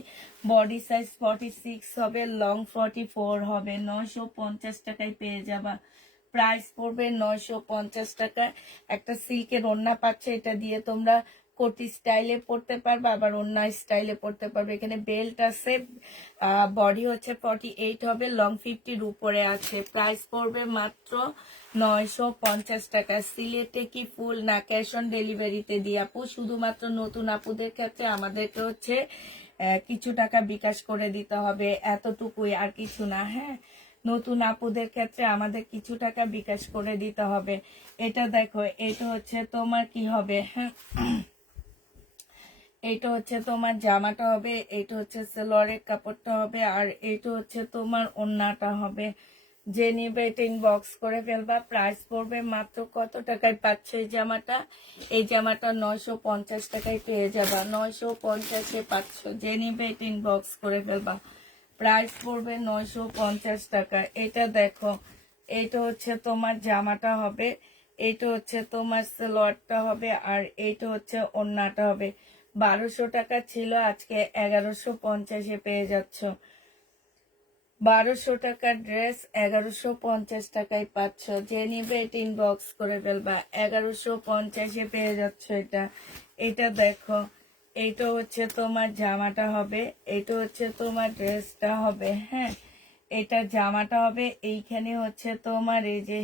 বডি সাইজ 46 হবে, লং 44 হবে। 950 টাকায় পেয়ে যাবা। প্রাইস পড়বে 950 টাকা। একটা সিল্কের ওড়না পাচ্ছে, এটা দিয়ে তোমরা কোটি স্টাইলে পড়তে পারবে, আবার অন্য স্টাইলে পড়তে পারবে। এখানে বেল্ট আছে, বডি হচ্ছে 48 হবে, লং 50-র উপরে আছে। প্রাইস পড়বে মাত্র 950 টাকা। সিলেটে কি ফুল না ক্যাশ অন ডেলিভারিতে দিয়ে আপু, শুধুমাত্র নতুন আপুদের ক্ষেত্রে আমাদেরকে হচ্ছে কিছু টাকা বিকাশ করে দিতে হবে, এতটুকুই, আর কিছু না। হ্যাঁ, নতুন আপুদের ক্ষেত্রে আমাদের কিছু টাকা বিকাশ করে দিতে হবে। এটা দেখো, এটা হচ্ছে তোমার কি হবে, হ্যাঁ, এইটা হচ্ছে তোমার জামাটা হবে, এইটা হচ্ছে সালোয়ারের কাপড়টা হবে, আর এইটা হচ্ছে তোমার ওড়নাটা হবে। যে নিবে এটা ইনবক্স করে ফেলবা। প্রাইস পড়বে মাত্র কত টাকায় পাচ্ছ এই জামাটা? এই জামাটা 950 টাকায় পেয়ে যাবা, 950-এ পাচ্ছ। যে নিবে এটা ইনবক্স করে ফেলবা। প্রাইস পড়বে 950 টাকা। এটা দেখো, এইটা হচ্ছে তোমার জামাটা হবে, এইটা হচ্ছে তোমার সালোয়ারটা হবে, আর এইটা হচ্ছে ওড়নাটা হবে। 1200 টাকা ছিল, আজকে 1150-এ পেয়ে যাচ্ছ। 1200 টাকার ড্রেস 1150 টাকায় পাচ্ছ। যে নিবে এটা ইনবক্স করে ফেলবা। 1150-এ পেয়ে যাচ্ছ এটা। এটা দেখো, এইটা হচ্ছে তোমার জামাটা হবে, এইটা হচ্ছে তোমার ড্রেসটা হবে। হ্যাঁ, এটা জামাটা হবে, এইখানে হচ্ছে তোমার এই যে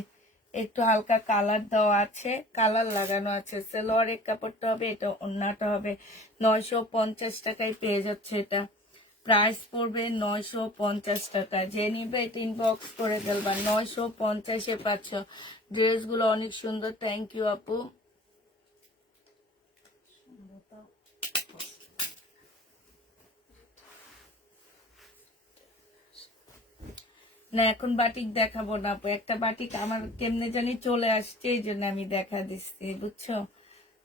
একটু হালকা কালার দেওয়া আছে, কালার লাগানো আছে। সালোয়ারের কাপড়টা হবে, এটা ওড়নাটা হবে। 950 টাকায় পেয়ে যাচ্ছে এটা। প্রাইস পড়বে 950 টাকা। যে নিবে এটা ইনবক্স করে ফেলবা। 950-এ পাচ্ছ। ড্রেসগুলো অনেক সুন্দর। থ্যাংক ইউ আপু। না, এখন বাটিক দেখাবো না আপু। একটা বাটিক আমার কেমনে জানি চলে আসছে, এই জন্য আমি দেখা দিচ্ছি, বুঝছো?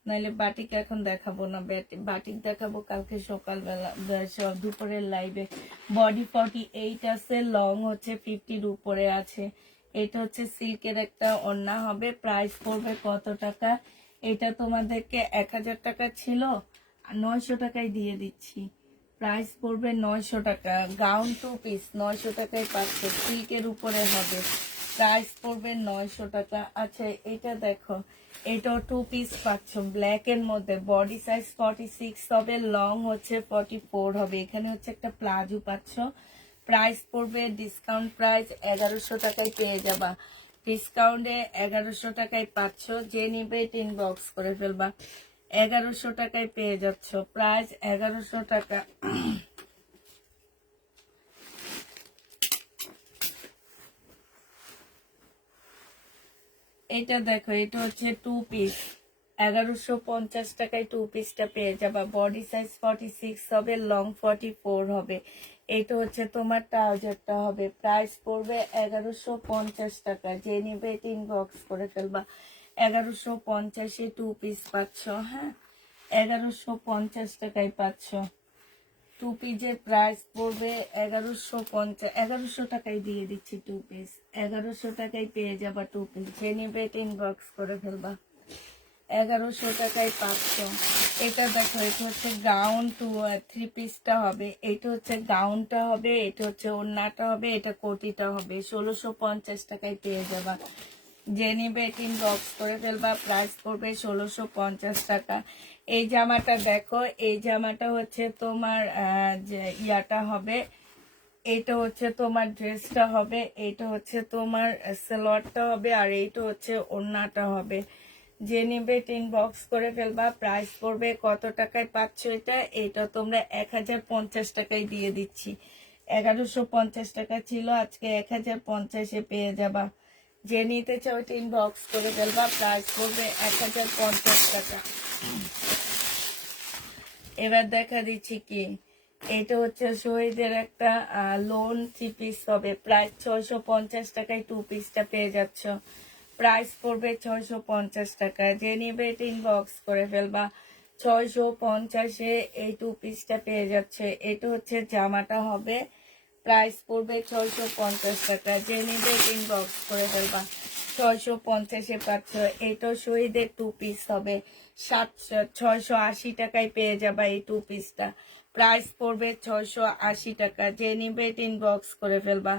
নাহলে বাটিক এখন দেখাবো না। বাটিক দেখাবো কালকে সকালবেলা, দুপুরের লাইভে। বডি 48 আছে, লং হচ্ছে 50-র উপরে আছে। এটা হচ্ছে সিল্কের একটা ওড়না হবে। প্রাইস পড়বে কত টাকা? এটা তোমাদেরকে 1000 টাকা ছিল, 900 টাকায় দিয়ে দিচ্ছি। প্রাইস পড়বে 900 টাকা। গাউন 2 পিস 900 টাকায় পাচ্ছে, সিল্কের উপরে হবে। প্রাইস পড়বে 900 টাকা। আচ্ছা, এটা দেখো, এটাও 2 পিস পাচ্ছ ব্ল্যাক এর মধ্যে। বডি সাইজ 46 হবে, লং হচ্ছে 44 হবে। এখানে হচ্ছে একটা প্লাজো পাচ্ছ। প্রাইস পড়বে ডিসকাউন্ট প্রাইস 1100 টাকায় পেয়ে যাবা। ডিসকাউন্টে 1100 টাকায় পাচ্ছ। যে নিবে এটা ইনবক্স করে ফেলবা। 1100 টাকায় পেয়ে যাচ্ছ। প্রাইস 1100 টাকা। এটা দেখো, এটা হচ্ছে 2 পিস, 1150 টাকায় 2 পিসটা পেয়ে যাবা। বডি সাইজ 46 হবে, লং 44 হবে। এটা হচ্ছে তোমার ট্রাউজারটা হবে। প্রাইস পড়বে 1150 টাকা। যে নিবে এটা ইনবক্স করে ফেলবা। 1150-এ 2 পিস পাচ্ছ। হ্যাঁ, 1150 টাকায় পাচ্ছ। 2 পিসের প্রাইস পড়বে 1150, 1100 টাকায় দিয়ে দিচ্ছি 2 পিস। 1100 টাকায় পেয়ে যাবা 2 পিস। যে নিবে এটা ইনবক্স করে ফেলবা। 1100 টাকায় পাচ্ছ। এটা দেখো, এটা হচ্ছে গাউন 3 পিসটা হবে। এটা হচ্ছে গাউনটা হবে, এটা হচ্ছে ওড়নাটা হবে, এটা কোটিটা হবে। 1650 টাকায় পেয়ে যাবা। যে নিবে এটা ইনবক্স করে ফেলবা। প্রাইস পড়বে 1650 টাকা। এই জামাটা দেখো, এই জামাটা হচ্ছে তোমার যে ইয়াটা হবে, এইটা হচ্ছে তোমার ড্রেসটা হবে, এইটা হচ্ছে তোমার সালোয়ারটা হবে, আর এইটা হচ্ছে ওড়নাটা হবে। যে নিবে ইনবক্স করে ফেলবা। প্রাইস পড়বে কত টাকায় পাচ্ছ এটা? এটা তোমরা 1050 টাকায় দিয়ে দিচ্ছি। 1150 টাকা ছিল, আজকে 1050-এ পেয়ে যাবা। যে নিতে চাও এটা ইনবক্স করে ফেলবা। প্রাইস পড়বে 1050 টাকা। এবার দেখা দিচ্ছি কি, এটা হচ্ছে শহীদের একটা লোন 3 পিস হবে। প্রাইস 650 টাকায় 2 পিসটা পেয়ে যাচ্ছ। প্রাইস পড়বে 650 টাকা। যে নিবে এটা ইনবক্স করে ফেলবা। 650-এ এই 2 পিসটা পেয়ে যাচ্ছে। এটা হচ্ছে জামাটা হবে। প্রাইস পড়বে 650 টাকা। যে নিবে এটা ইনবক্স করে ফেলবা। 650-এ পাচ্ছ। এটাও শহীদের 2 পিস হবে। 680 টাকায় পেয়ে যাবা এই 2 পিসটা। প্রাইস পড়বে 680 টাকা। যে নিবে এটা ইনবক্স করে ফেলবা।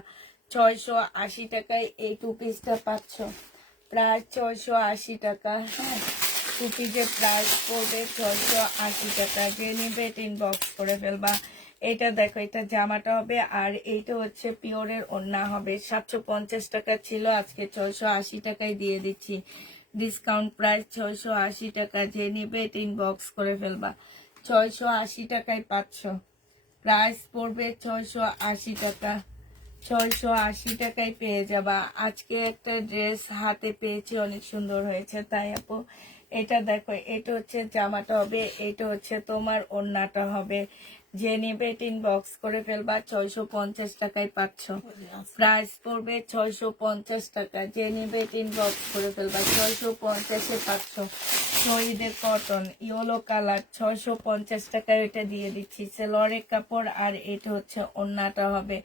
680 টাকায় এই 2 পিসটা পাচ্ছ। প্রায় 680 টাকা। হ্যাঁ, 2 পিসের প্রাইস পড়বে 680 টাকা। যে নিবে এটা ইনবক্স করে ফেলবা। এটা দেখো, এটা জামাটা হবে, আর এইটা হচ্ছে পিওরের ওড়না হবে। 750 টাকা ছিল, আজকে 680 টাকায় দিয়ে দিচ্ছি। ডিসকাউন্ট প্রাইস 680 টাকা। যে নিবে এটা ইনবক্স করে ফেলবা। 680 টাকায় পাচ্ছ। প্রাইস পড়বে 680 টাকা। 680 টাকায় পেয়ে যাবা। আজকে একটা ড্রেস হাতে পেয়েছি, অনেক সুন্দর হয়েছে, তাই আপু এটা দেখো, এটা হচ্ছে জামাটা হবে, এটা হচ্ছে তোমার ওড়নাটা হবে। যে নিবে ইনবক্স করে ফেলবা, 650 টাকায় পাচ্ছ। প্রাইস পড়বে 650 টাকা। যে নিবে ইনবক্স করে ফেলবা, 650-এ পাচ্ছ। শহীদের কটন ইয়েলো কালার, 650 টাকায় এটা দিয়ে দিচ্ছি। সেলোয়ারের কাপড়, আর এটা হচ্ছে ওড়নাটা হবে।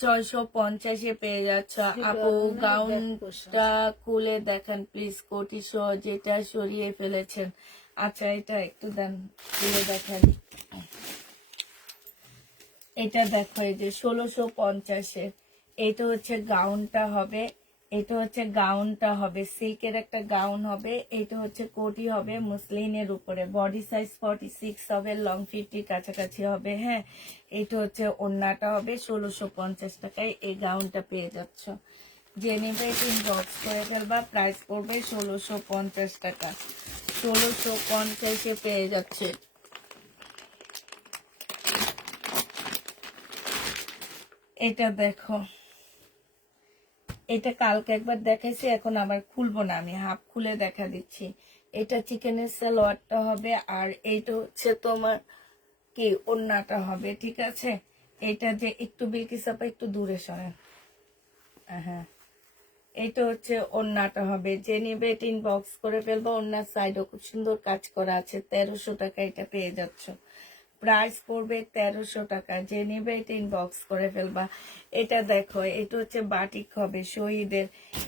650-এ পেয়ে যাচ্ছ আপু। গাউনটা খুলে দেখান প্লিজ, কোটি সহ যেটা সরিয়ে ফেলেছেন। আচ্ছা, এটা একটু দেন, খুলে দেখান। এটা দেখো, এই যে 1650-এর, এটা হচ্ছে গাউনটা হবে। এটা হচ্ছে গাউনটা হবে, সিল্কের একটা গাউন হবে। এটা হচ্ছে কোটি হবে মুসলিনের উপরে। বডি সাইজ 46 হবে, লং 50 কাছাকাছি হবে। হ্যাঁ, এটা হচ্ছে ওড়নাটা হবে। 1650 টাকায় এই গাউনটা পেয়ে যাচ্ছ। যে নেবে ইনবক্স করে ফেলবা, প্রাইস পড়বে 1650 টাকা। 1650-এ পেয়ে যাচ্ছে। এটা দেখো, এটা কালকে একবার দেখাইছি, এখন আবার খুলবো না, আমি হাফ খুলে দেখা দিচ্ছি। এটা চিকেনের সালোয়ারটা হবে, আর এইটা হচ্ছে তোমার কি ওড়নাটা হবে। ঠিক আছে, এটা যে একটু বিলকিসাপা একটু দূরে সরেন। হ্যাঁ, এইটা হচ্ছে ওড়নাটা হবে। যে নিবে ইনবক্স করে ফেলবো। ওড়নার সাইডও খুব সুন্দর কাজ করা আছে। 1300 টাকা এটা পেয়ে যাচ্ছ। প্রাইস পড়বে 1300 টাকা। যে নিবে ইনবক্স করে ফেলবা। এটা দেখো, এটা হচ্ছে বাটিক হবে শহীদের।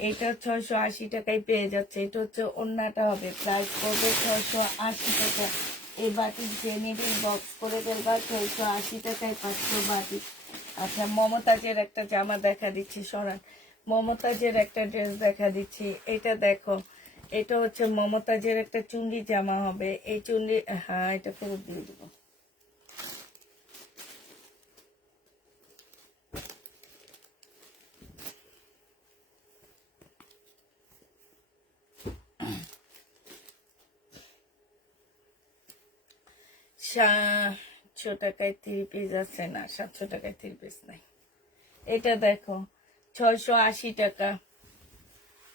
এটা 680 টাকায় পেয়ে যাচ্ছে। এটা হচ্ছে ওড়নাটা হবে। প্রাইস পড়বে 680 টাকা। এই বাটিক যে নিবে ইনবক্স করে ফেলবা, 680 টাকায় পাচ্ছ বাটিক। আচ্ছা, মমতাজের একটা জামা দেখা দিচ্ছি, সরান। মমতাজের একটা ড্রেস দেখা দিচ্ছি। এটা দেখো, এটা হচ্ছে মমতাজের একটা চুন্ডি জামা হবে। এই চুন্ডি, হ্যাঁ, এটা ফেরত দিয়ে দেবো। সাতশো টাকায় 3 পিস আছে না, 700 টাকায় 3 পিস নাই। এটা দেখো, 680 টাকা।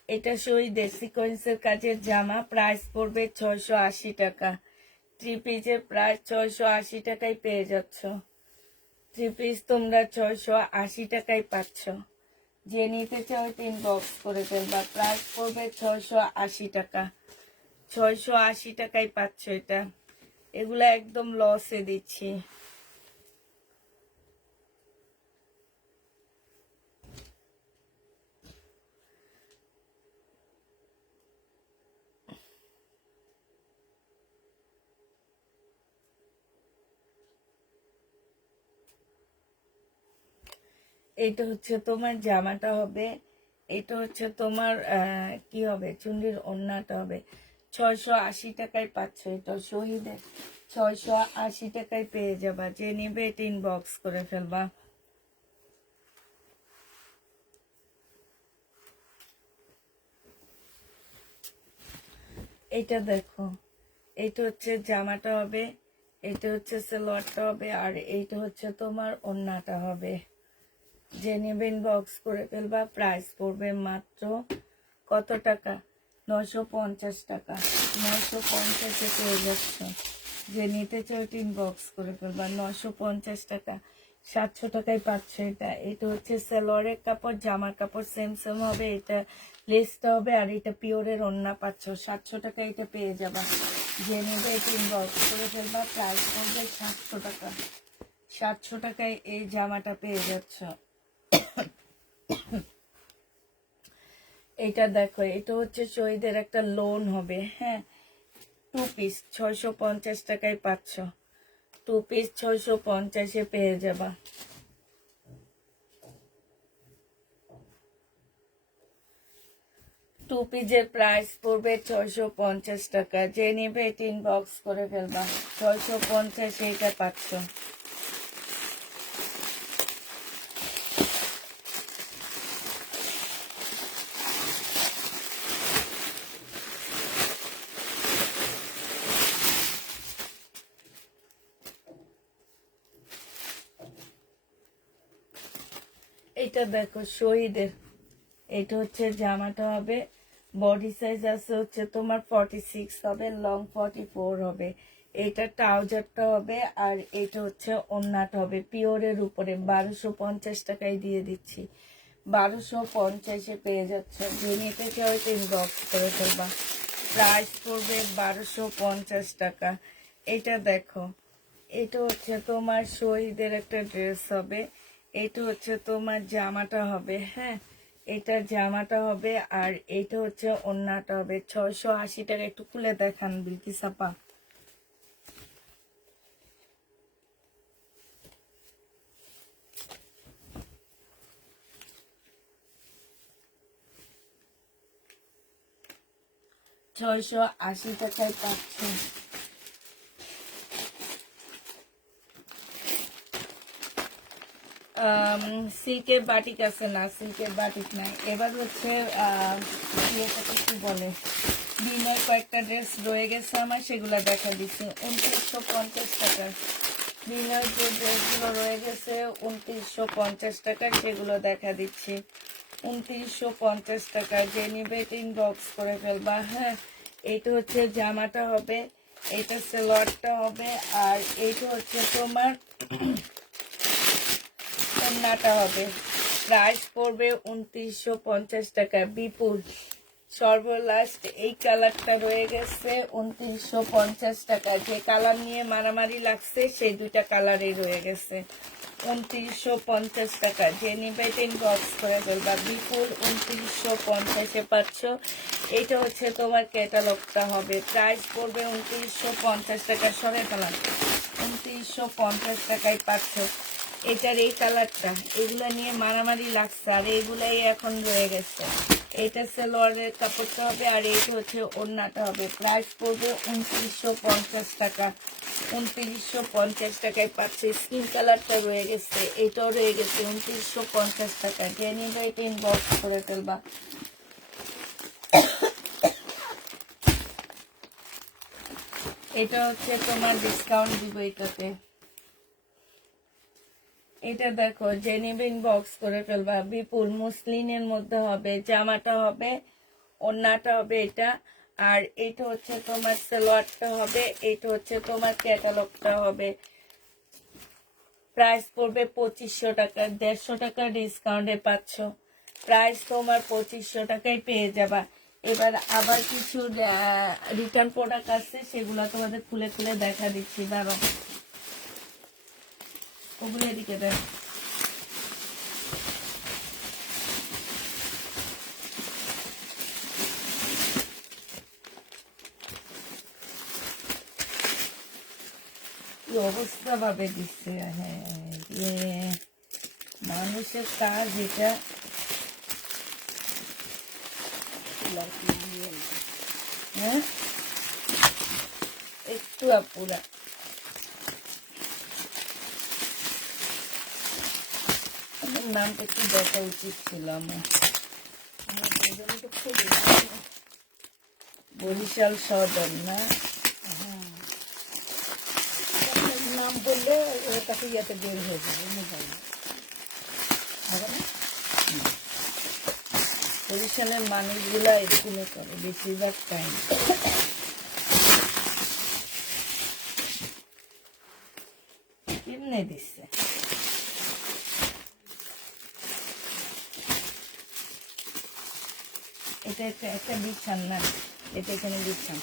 এটা শহীদের সিকোয়েন্সের কাজের জামা। প্রাইস পড়বে 680 টাকা। 3 পিসের প্রাইস 680 টাকায় পেয়ে যাচ্ছ। 3 পিস তোমরা 680 টাকায় পাচ্ছ। যে নিতে চাও ইনবক্স করে ফেলবা। প্রাইস পড়বে 680 টাকা। 680 টাকায় পাচ্ছ এটা। এগুলো একদম লসে দিচ্ছি। এটা হচ্ছে তোমার জামাটা হবে। এটা হচ্ছে তোমার কি হবে, চুন্ডির ওড়নাটা হবে। 680 টাকায় পাচ্ছ এটা শহীদের। 680 টাকায় পেয়ে যাবা। যে নিবে এটা ইনবক্স করে ফেলবা। এটা দেখো, এটা হচ্ছে জামাটা হবে, এটা হচ্ছে সালোয়ারটা হবে, আর এইটা হচ্ছে তোমার ওড়নাটা হবে। যে নেবে ইনবক্স করে ফেলবা। প্রাইস পড়বে মাত্র কত টাকা? 950 টাকা। 950-এ পেয়ে যাচ্ছ। যে নিতে চাও ইনবক্স করে ফেলবা। 950 টাকা। 700 টাকায় পাচ্ছ এটা। এটা হচ্ছে সালোয়ারের কাপড়, জামার কাপড় সেম সেম হবে। এটা লেসটা হবে, আর এটা পিওরের ওড়না পাচ্ছ। 700 টাকা এটা পেয়ে যাবা। যে নেবে এটা ইনবক্স করে ফেলবা। প্রাইস পড়বে 700 টাকা। 700 টাকায় এই জামাটা পেয়ে যাচ্ছ। এটা দেখো, এটা হচ্ছে শহীদের একটা লোন হবে। হ্যাঁ, 2 পিস 650 টাকায় পাচ্ছ। 2 পিস 650-এ পেয়ে যাবা। 2 পিসের প্রাইস পড়বে 650 টাকা। যে নিবে এটা ইনবক্স করে ফেলবা। 650 এইটা পাচ্ছ। এটা দেখো শহীদের, এটা হচ্ছে জামাটা হবে, বডি সাইজ আছে হচ্ছে তোমার 46 হবে, লং 44 হবে। এটা ট্রাউজারটা হবে, আর এটা হচ্ছে ওড়নাটা হবে পিওরের উপরে। 1250 টাকায় দিয়ে দিচ্ছি, 1250-এ পেয়ে যাচ্ছে। যে নিতে চাও এটা ইনবক্স করে ফেলবা। প্রাইস পড়বে 1250 টাকা। এটা দেখো, এটা হচ্ছে তোমার শহীদের একটা ড্রেস হবে, এটা হচ্ছে তোমার জামাটা হবে, হ্যাঁ এটা জামাটা হবে, আর এটা হচ্ছে ওড়নাটা হবে। 680 টাকা। একটু খুলে দেখান বিলকিস আপা। $680 টাকায় পাচ্ছে। সিল্কের বাটিক আছে না, সিল্কের বাটিক নাই। এবার হচ্ছে ইয়েটাকে কি বলে, বিনয় কয়েকটা ড্রেস রয়ে গেছে আমার, সেগুলো দেখা দিচ্ছি। 2950 টাকা বিনয় যে ড্রেসগুলো রয়ে গেছে 2950 টাকা, সেগুলো দেখা দিচ্ছি। 2950 টাকা। যে নিবে এটা ইনবক্স করে ফেলবা। হ্যাঁ এইটা হচ্ছে জামাটা হবে, এটা সালোয়ারটা হবে, আর এইটা হচ্ছে তোমার ওড়নাটা হবে। প্রাইস পড়বে 2950 টাকা। বিপুল সর্বলাস্ট এই কালারটা রয়ে গেছে 2950 টাকা। যে কালার নিয়ে মারামারি লাগছে সেই দুইটা কালারই রয়ে গেছে 2950 টাকা। যে নিবে ইনবক্স করে ফেলবা। বিপুল 2950-এ পাচ্ছ। এইটা হচ্ছে তোমার ক্যাটালগটা হবে। প্রাইস পড়বে 2950 টাকা। সরে ফেলাম, 2950 টাকায় পাচ্ছ। এটার এই কালারটা, এগুলা নিয়ে মারামারি লাগছে, আর এইগুলাই এখন রয়ে গেছে। এটা সালোয়ারের কাপড়টা হবে, আর এইটা হচ্ছে ওড়নাটা হবে। প্রাইস পড়বে 2950 টাকা। 2950 টাকায় পাচ্ছে। স্কিন কালারটা রয়ে গেছে, এটাও রয়ে গেছে 2950 টাকা। যে নিবে এটা ইনবক্স করে ফেলবা। এটা হচ্ছে তোমার ডিসকাউন্ট দিব এটাতে। এটা দেখো, যে নিবে ইনবক্স করে ফেলবা। বিপুল মুসলিনের মধ্যে হবে, জামাটা হবে, ওড়নাটা হবে এটা, আর এটা হচ্ছে তোমার সালোয়ারটা হবে, এটা হচ্ছে তোমার ক্যাটালগটা হবে। প্রাইস পড়বে 2500 টাকা। 150 টাকা ডিসকাউন্টে পাচ্ছ। প্রাইস তোমার 2500 টাকায় পেয়ে যাবা। এবার আবার কিছু রিটার্ন প্রোডাক্ট আছে, সেগুলো তোমাদের খুলে খুলে দেখা দিচ্ছি। বাবা ওগুলো এদিকে দেখ। কি অবস্থা ভাবে দিচ্ছে। হ্যাঁ মানুষের কাজ এটা। হ্যাঁ একটু আপুরা আমার নামটা একটু দেখা উচিত ছিল আমার। বরিশাল সদর না? নাম বললে তাকে ইয়াতে বের হয়ে যাবে মোবাইলে, হবে না? বরিশালের মানুষগুলা এরকমই করে বেশিরভাগ টাইম। কেমনে দিচ্ছে। এটা একটা বিছান না, এটা এখানে বিছান।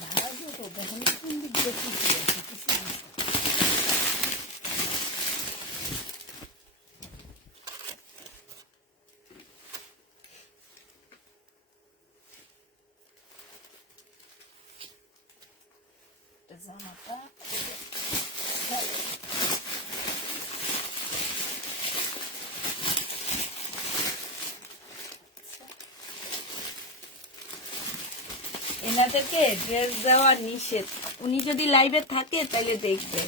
ভাড়া দিয়ে তো দেখেন কোন দিক দিয়ে কি ছিল, কিছু না। জামাটা এনাদেরকে ড্রেস দেওয়া নিষেধ। উনি যদি লাইভে থাকে তাহলে দেখবে।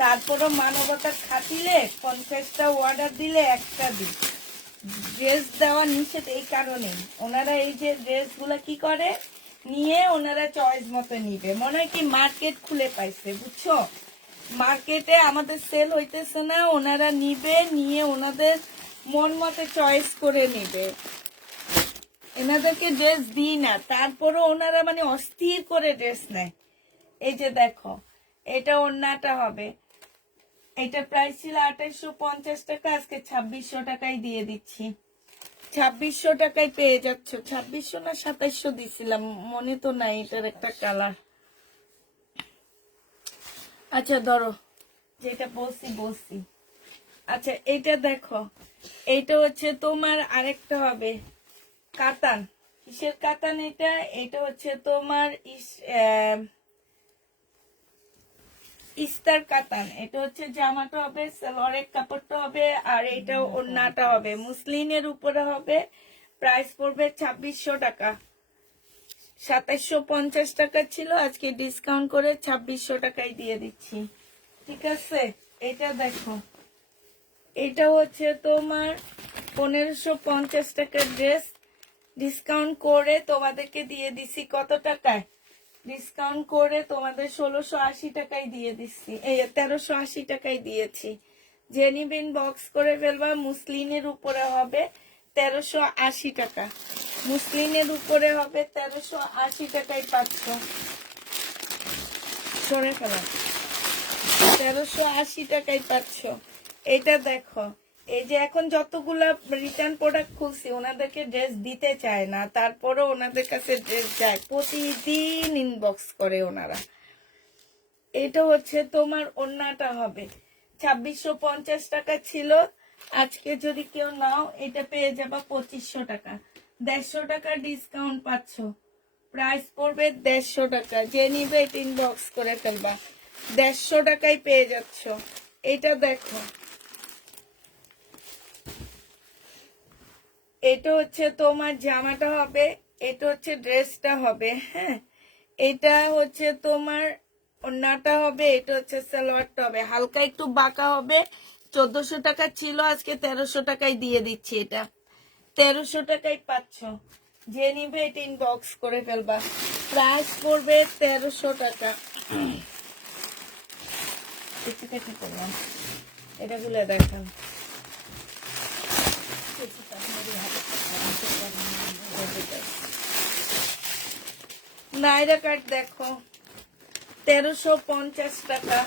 তারপরও মানবতার খাতিলে 50টা অর্ডার দিলে একটা দিই। ড্রেস দেওয়া নিষেধ এই কারণে, ওনারা এই যে ড্রেসগুলো কি করে নিয়ে ওনারা চয়েস মতো নিবে, মনে হয় কি মার্কেট খুলে পাইছে, বুঝছো? মার্কেটে আমাদের সেল হইতেছে না, ওনারা নিবে, নিয়ে ওনাদের মন মতো চয়েস করে নিবে। এনাদেরকে ড্রেস দিই না, তারপরও ওনারা মানে অস্থির করে ড্রেস নেয়। এই যে দেখো, এটা ওড়নাটা হবে, এটা প্রাইস ছিল 2850 টাকা, আজকে 2600 টাকায় দিয়ে দিচ্ছি। 2600 টাকায় পেয়ে যাচ্ছ। 2600 না 2700 দিছিলাম, মনে তো নাই। এটার একটা কালার। আচ্ছা ধরো, যেটা বলছি। আচ্ছা এইটা দেখো, এইটা হচ্ছে তোমার আরেকটা হবে কাতান। কিসের কাতান এটা? এটা হচ্ছে তোমার ইস্তার কাতান। এটা হচ্ছে জামাটা হবে, সালোয়ারের কাপড়টা হবে, আর এটা ওড়নাটা হবে, মুসলিনের উপরে হবে। প্রাইস পড়বে 2600 টাকা। 2750 টাকা ছিল, আজকে ডিসকাউন্ট করে 2600 টাকায় দিয়ে দিচ্ছি। ঠিক আছে, এটা দেখো, এটা হচ্ছে তোমার 1550 টাকার ড্রেস, ডিসকাউন্ট করে তোমাদেরকে দিয়ে দিছি কত টাকায়? ডিসকাউন্ট করে তোমাদের 1680 টাকায় দিয়ে দিচ্ছি, এই 1380 টাকায় দিয়েছি। যে নিবেন বক্স করে ফেলবা। মুসলিনের উপরে হবে 1380 টাকা, মুসলিনের উপরে হবে 1380 টাকায় পাচ্ছ। সরে ফেলা, 1380 টাকায় পাচ্ছ। এটা দেখো, এই যে এখন যতগুলা রিটার্ন প্রোডাক্ট খুলছি, ওনাদেরকে ড্রেস দিতে চায় না, তারপরও ওনাদের কাছে ড্রেস যায়, প্রতিদিন ইনবক্স করে ওনারা। এটা হচ্ছে তোমার ওড়নাটা হবে 2650 টাকা ছিল, আজকে যদি কেউ নাও এটা পেয়ে যাবা 2500 টাকা। 150 টাকা ডিসকাউন্ট পাচ্ছ, প্রাইস পড়বে 150 টাকা। যে নিবে এটা ইনবক্স করে ফেলবা, 150 টাকায় পেয়ে যাচ্ছ। এটা দেখো, এটা হচ্ছে তোমার জামাটা হবে, এটা হচ্ছে ড্রেসটা হবে। হ্যাঁ, এটা হচ্ছে তোমার ওড়নাটা হবে, এটা হচ্ছে সালোয়ারটা হবে, হালকা একটু বাঁকা হবে। 1400 টাকা ছিল, আজকে 1300 টাকায় দিয়ে দিচ্ছি। এটা 1300 টাকায় পাচ্ছ। যে নিবে এটা ইনবক্স করে ফেলবা, প্রাইস পড়বে 1300 টাকা। কি করলাম, এটা গুলো দেখান। নাইরা কাট দেখো, 1350 টাকা।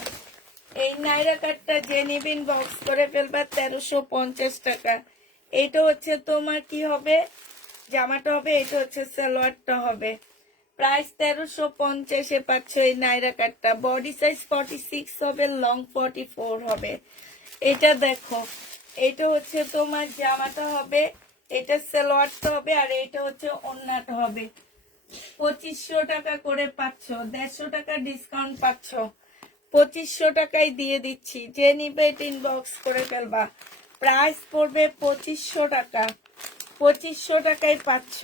এই নাইরা কাটটা যে নিবেন বক্স করে ফেলবা, 1350 টাকা। এইটা হচ্ছে তোমার কি হবে, জামাটা হবে, এটা হচ্ছে সালোয়ারটা হবে। প্রাইস 1350-এ পাচ্ছ এই নাইরা কাটটা। বডি সাইজ 46 হবে, লং 44 হবে। এটা দেখো, এটা হচ্ছে তোমার জামাটা হবে, এটা সালোয়ারটা হবে, আর এটা হচ্ছে ওড়নাটা হবে। 2500 টাকা করে পাচ্ছ, 150 টাকা ডিসকাউন্ট পাচ্ছ, 2500 টাকায় দিয়ে দিচ্ছি। যে নিবে এটা ইনবক্স করে ফেলবা, প্রাইস পড়বে 2500 টাকা। 2500 টাকায় পাচ্ছ।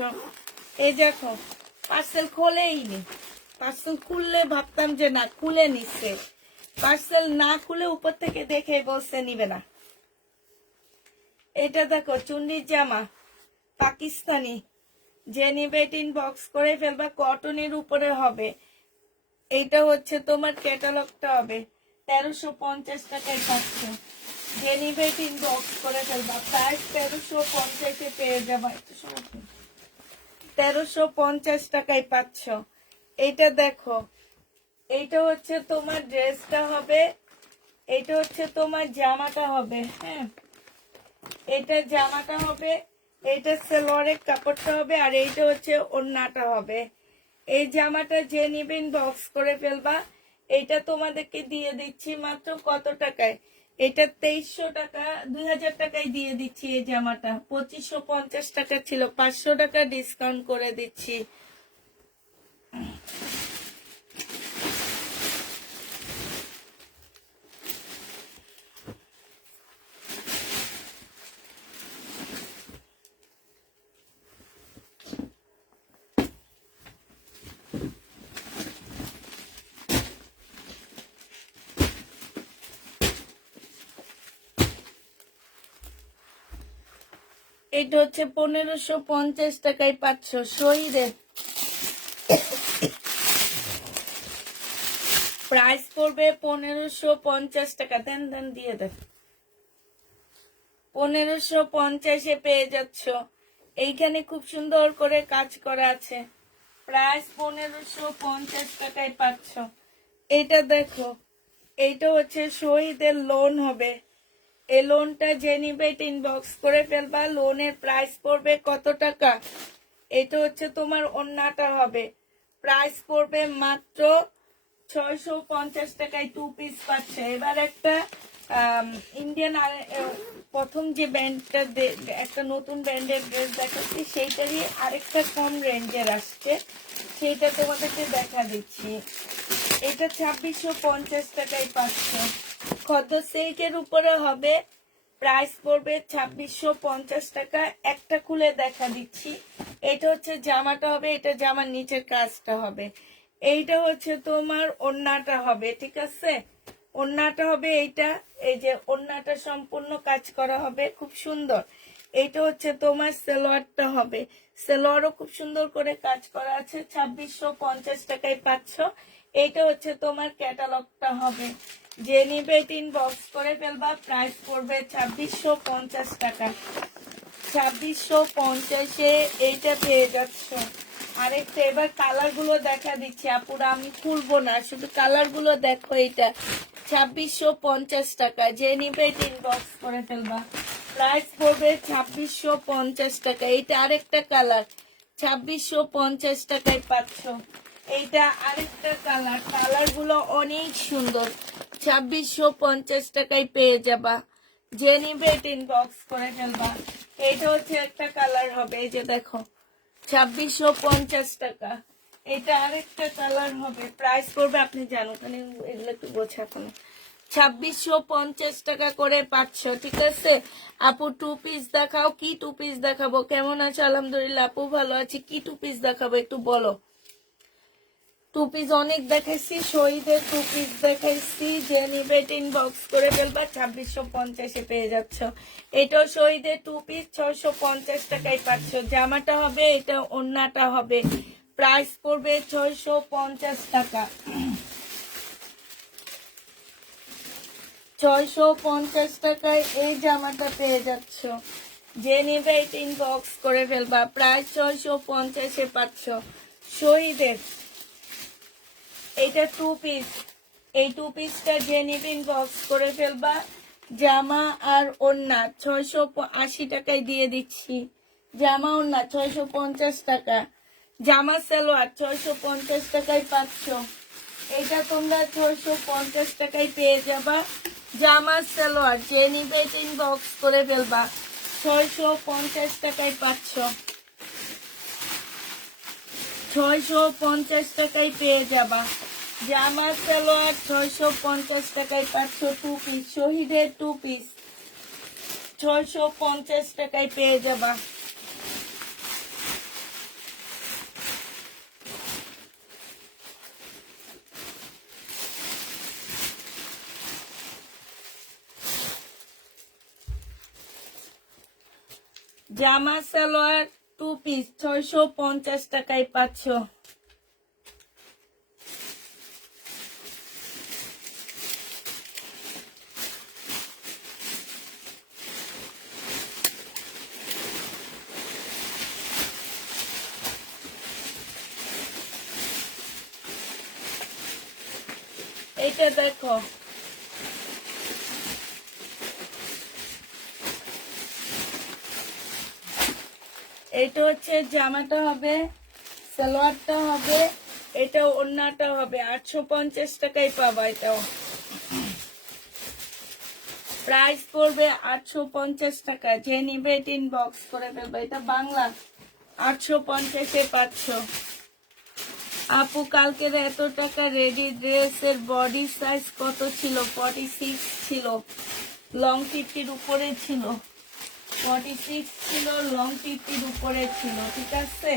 এই দেখো, পার্সেল খোলেই নি, পার্সেল খুললে ভাবতাম যে না খুলে নিচ্ছে, পার্সেল না খুলে উপর থেকে দেখে বলছে নিবে না। এটা দেখো, চুন্নির জামা পাকিস্তানি। যে নিবে এটা ইনবক্স করে ফেলবা, কটনের উপরে হবে। এইটা হচ্ছে তোমার ক্যাটালগটা হবে, 1350 টাকায় পাচ্ছ। যে নিবে এটা ইনবক্স করে ফেলবা, প্রাইস 1350-এ পেয়ে যাবা। 1350 টাকায় পাচ্ছ। এইটা দেখো, এইটা হচ্ছে তোমার ড্রেসটা হবে, এটা হচ্ছে তোমার জামাটা হবে। হ্যাঁ, এটা জামাটা হবে, এইটা সালোয়ারের কাপড়টা হবে, আর এইটা হচ্ছে ওড়নাটা হবে। এই জামাটা যে নিবেন বক্স করে ফেলবা। এইটা তোমাদেরকে দিয়ে দিচ্ছি মাত্র কত টাকায়? এটা 2300 টাকা, 2000 টাকায় দিয়ে দিচ্ছি। এই জামাটা 2550 টাকা ছিল, 500 টাকা ডিসকাউন্ট করে দিচ্ছি। এটা হচ্ছে 1550 টাকায় 500 শহীদের প্রাইস পড়বে 1550 টাকা। দেন দেন দিয়ে দেন, 1550-এ পেয়ে যাচ্ছ। এইখানে খুব সুন্দর করে কাজ করা আছে, প্রাইস 1550 টাকায় পাচ্ছ। এটা দেখো, এইটা হচ্ছে শহীদের লোন হবে। এই লোনটা যে নিবে ইনবক্স করে ফেলবা। লোনের প্রাইস পড়বে কত টাকা? এটা হচ্ছে তোমার ওন্নাটা হবে, প্রাইস পড়বে মাত্র 650 টাকায় 2 পিস পাচ্ছে। এবার একটা ইন্ডিয়ান প্রথম যে ব্র্যান্ডটা একটা নতুন ব্র্যান্ডের ড্রেস দেখাচ্ছি, সেইটারই আরেকটা কম রেঞ্জের আসছে, সেইটা তোমাদেরকে দেখা দিচ্ছি। এটা 2650 টাকায় পাচ্ছে, খদ্দ সিল্কের উপরে হবে, প্রাইস পড়বে 2650 টাকা। একটা খুলে দেখা দিচ্ছি। এটা হচ্ছে জামাটা হবে, এটা জামার নিচের কাজটা হবে। এইটা হচ্ছে তোমার ওড়নাটা হবে, ঠিক আছে? ওড়নাটা হবে এইটা, এই যে ওড়নাটা সম্পূর্ণ কাজ করা হবে, খুব সুন্দর। এইটা হচ্ছে তোমার সালোয়ারটা হবে, সালোয়ারও খুব সুন্দর করে কাজ করা আছে, 2650 টাকায় পাচ্ছ। এইটা হচ্ছে তোমার ক্যাটালগটা হবে, যে নিবে ইনবক্স করে ফেলবা। প্রাইস পড়বে 2650 টাকা। 2650-এ এইটা পেয়ে যাচ্ছ। আরেকটা এবার কালার গুলো দেখা দিচ্ছি আপুরা, আমি খুলবো না, শুধু কালার গুলো দেখো। এটা 2650 টাকা, যে নিবে ইনবক্স করে ফেলবা। প্রাইস পড়বে 2650 টাকা। এইটা আরেকটা কালার, 2650 টাকায় পাচ্ছ। এইটা আরেকটা কালার, কালার গুলো অনেক সুন্দর, 2650 টাকায় পেয়ে যাবা। যে নিবে ইনবক্স করে ফেলবা। এইটা হচ্ছে একটা কালার হবে, এই যে দেখো, 2650 টাকা। এটা আরেকটা কালার হবে, প্রাইস পড়বে, আপনি জানো তাহলে এগুলো একটু বোঝা কোনো, 2650 টাকা করে পাচ্ছ, ঠিক আছে? আপু 2 পিস দেখাও। কি 2 পিস দেখাবো? কেমন আছে? আলহামদুলিল্লাহ আপু ভালো আছি। কি 2 পিস দেখাবো একটু বলো। 2 পিস অনেক দেখাইছি, শহীদের 2 পিস দেখাইছি, যে নিবে ইনবক্স করে ফেলবা। 2650-এ পেয়ে যাচ্ছ। এটাও শহীদের 2 পিস, 650 টাকায় পাচ্ছ। জামাটা হবে, এটা ওড়নাটা হবে, প্রাইস পড়বে 650 টাকা। 650 টাকায় এই জামাটা পেয়ে যাচ্ছ। যে নিবে ইনবক্স করে ফেলবা। প্রাইস 650-এ পাচ্ছ শহীদের। এইটা 2 পিস, এই 2 পিসটা যে নিবে ইনবক্স করে ফেলবা। জামা আর ওড়না 680 টাকায় দিয়ে দিচ্ছি। জামা ওড়না 650 টাকা, জামা সালোয়ার 650 টাকায় পাচ্ছ। এটা তোমরা 650 টাকায় পেয়ে যাবা। জামা সালোয়ার যে নিবে ইনবক্স করে ফেলবা। 650 টাকায় পাচ্ছ, 650 টাকায় পেয়ে যাবা। জামা সালোয়ার 650 টাকায় পাচ্ছ। 2 পিস, শহীদের 2 পিস 650 টাকায় পেয়ে যাবা। জামা সালোয়ার 2 পিস 650 টাকায় পাচ্ছ। এটা দেখো, এটা হচ্ছে জামাটা হবে, সালোয়ারটা হবে, এটা ওড়নাটা হবে। 850 টাকায় পাবা। এটাও প্রাইস পড়বে 850 টাকা। যে নিবে ইনবক্স করে ফেলবে। এটা বাংলা, 850-এ পাচ্ছ। আপু কালকের এত টাকা রেডি ড্রেসের বডি সাইজ কত ছিল? 46 ছিল, লং 50-র উপরে ছিল। 46 ছিল, লং 50-র উপরে ছিল, ঠিক আছে?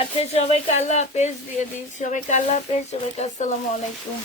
আচ্ছা, সবাইকে আল্লাহ হাফেজ দিয়ে দিই, সবাইকে আল্লাহ হাফেজ, সবাইকে আসসালামু আলাইকুম।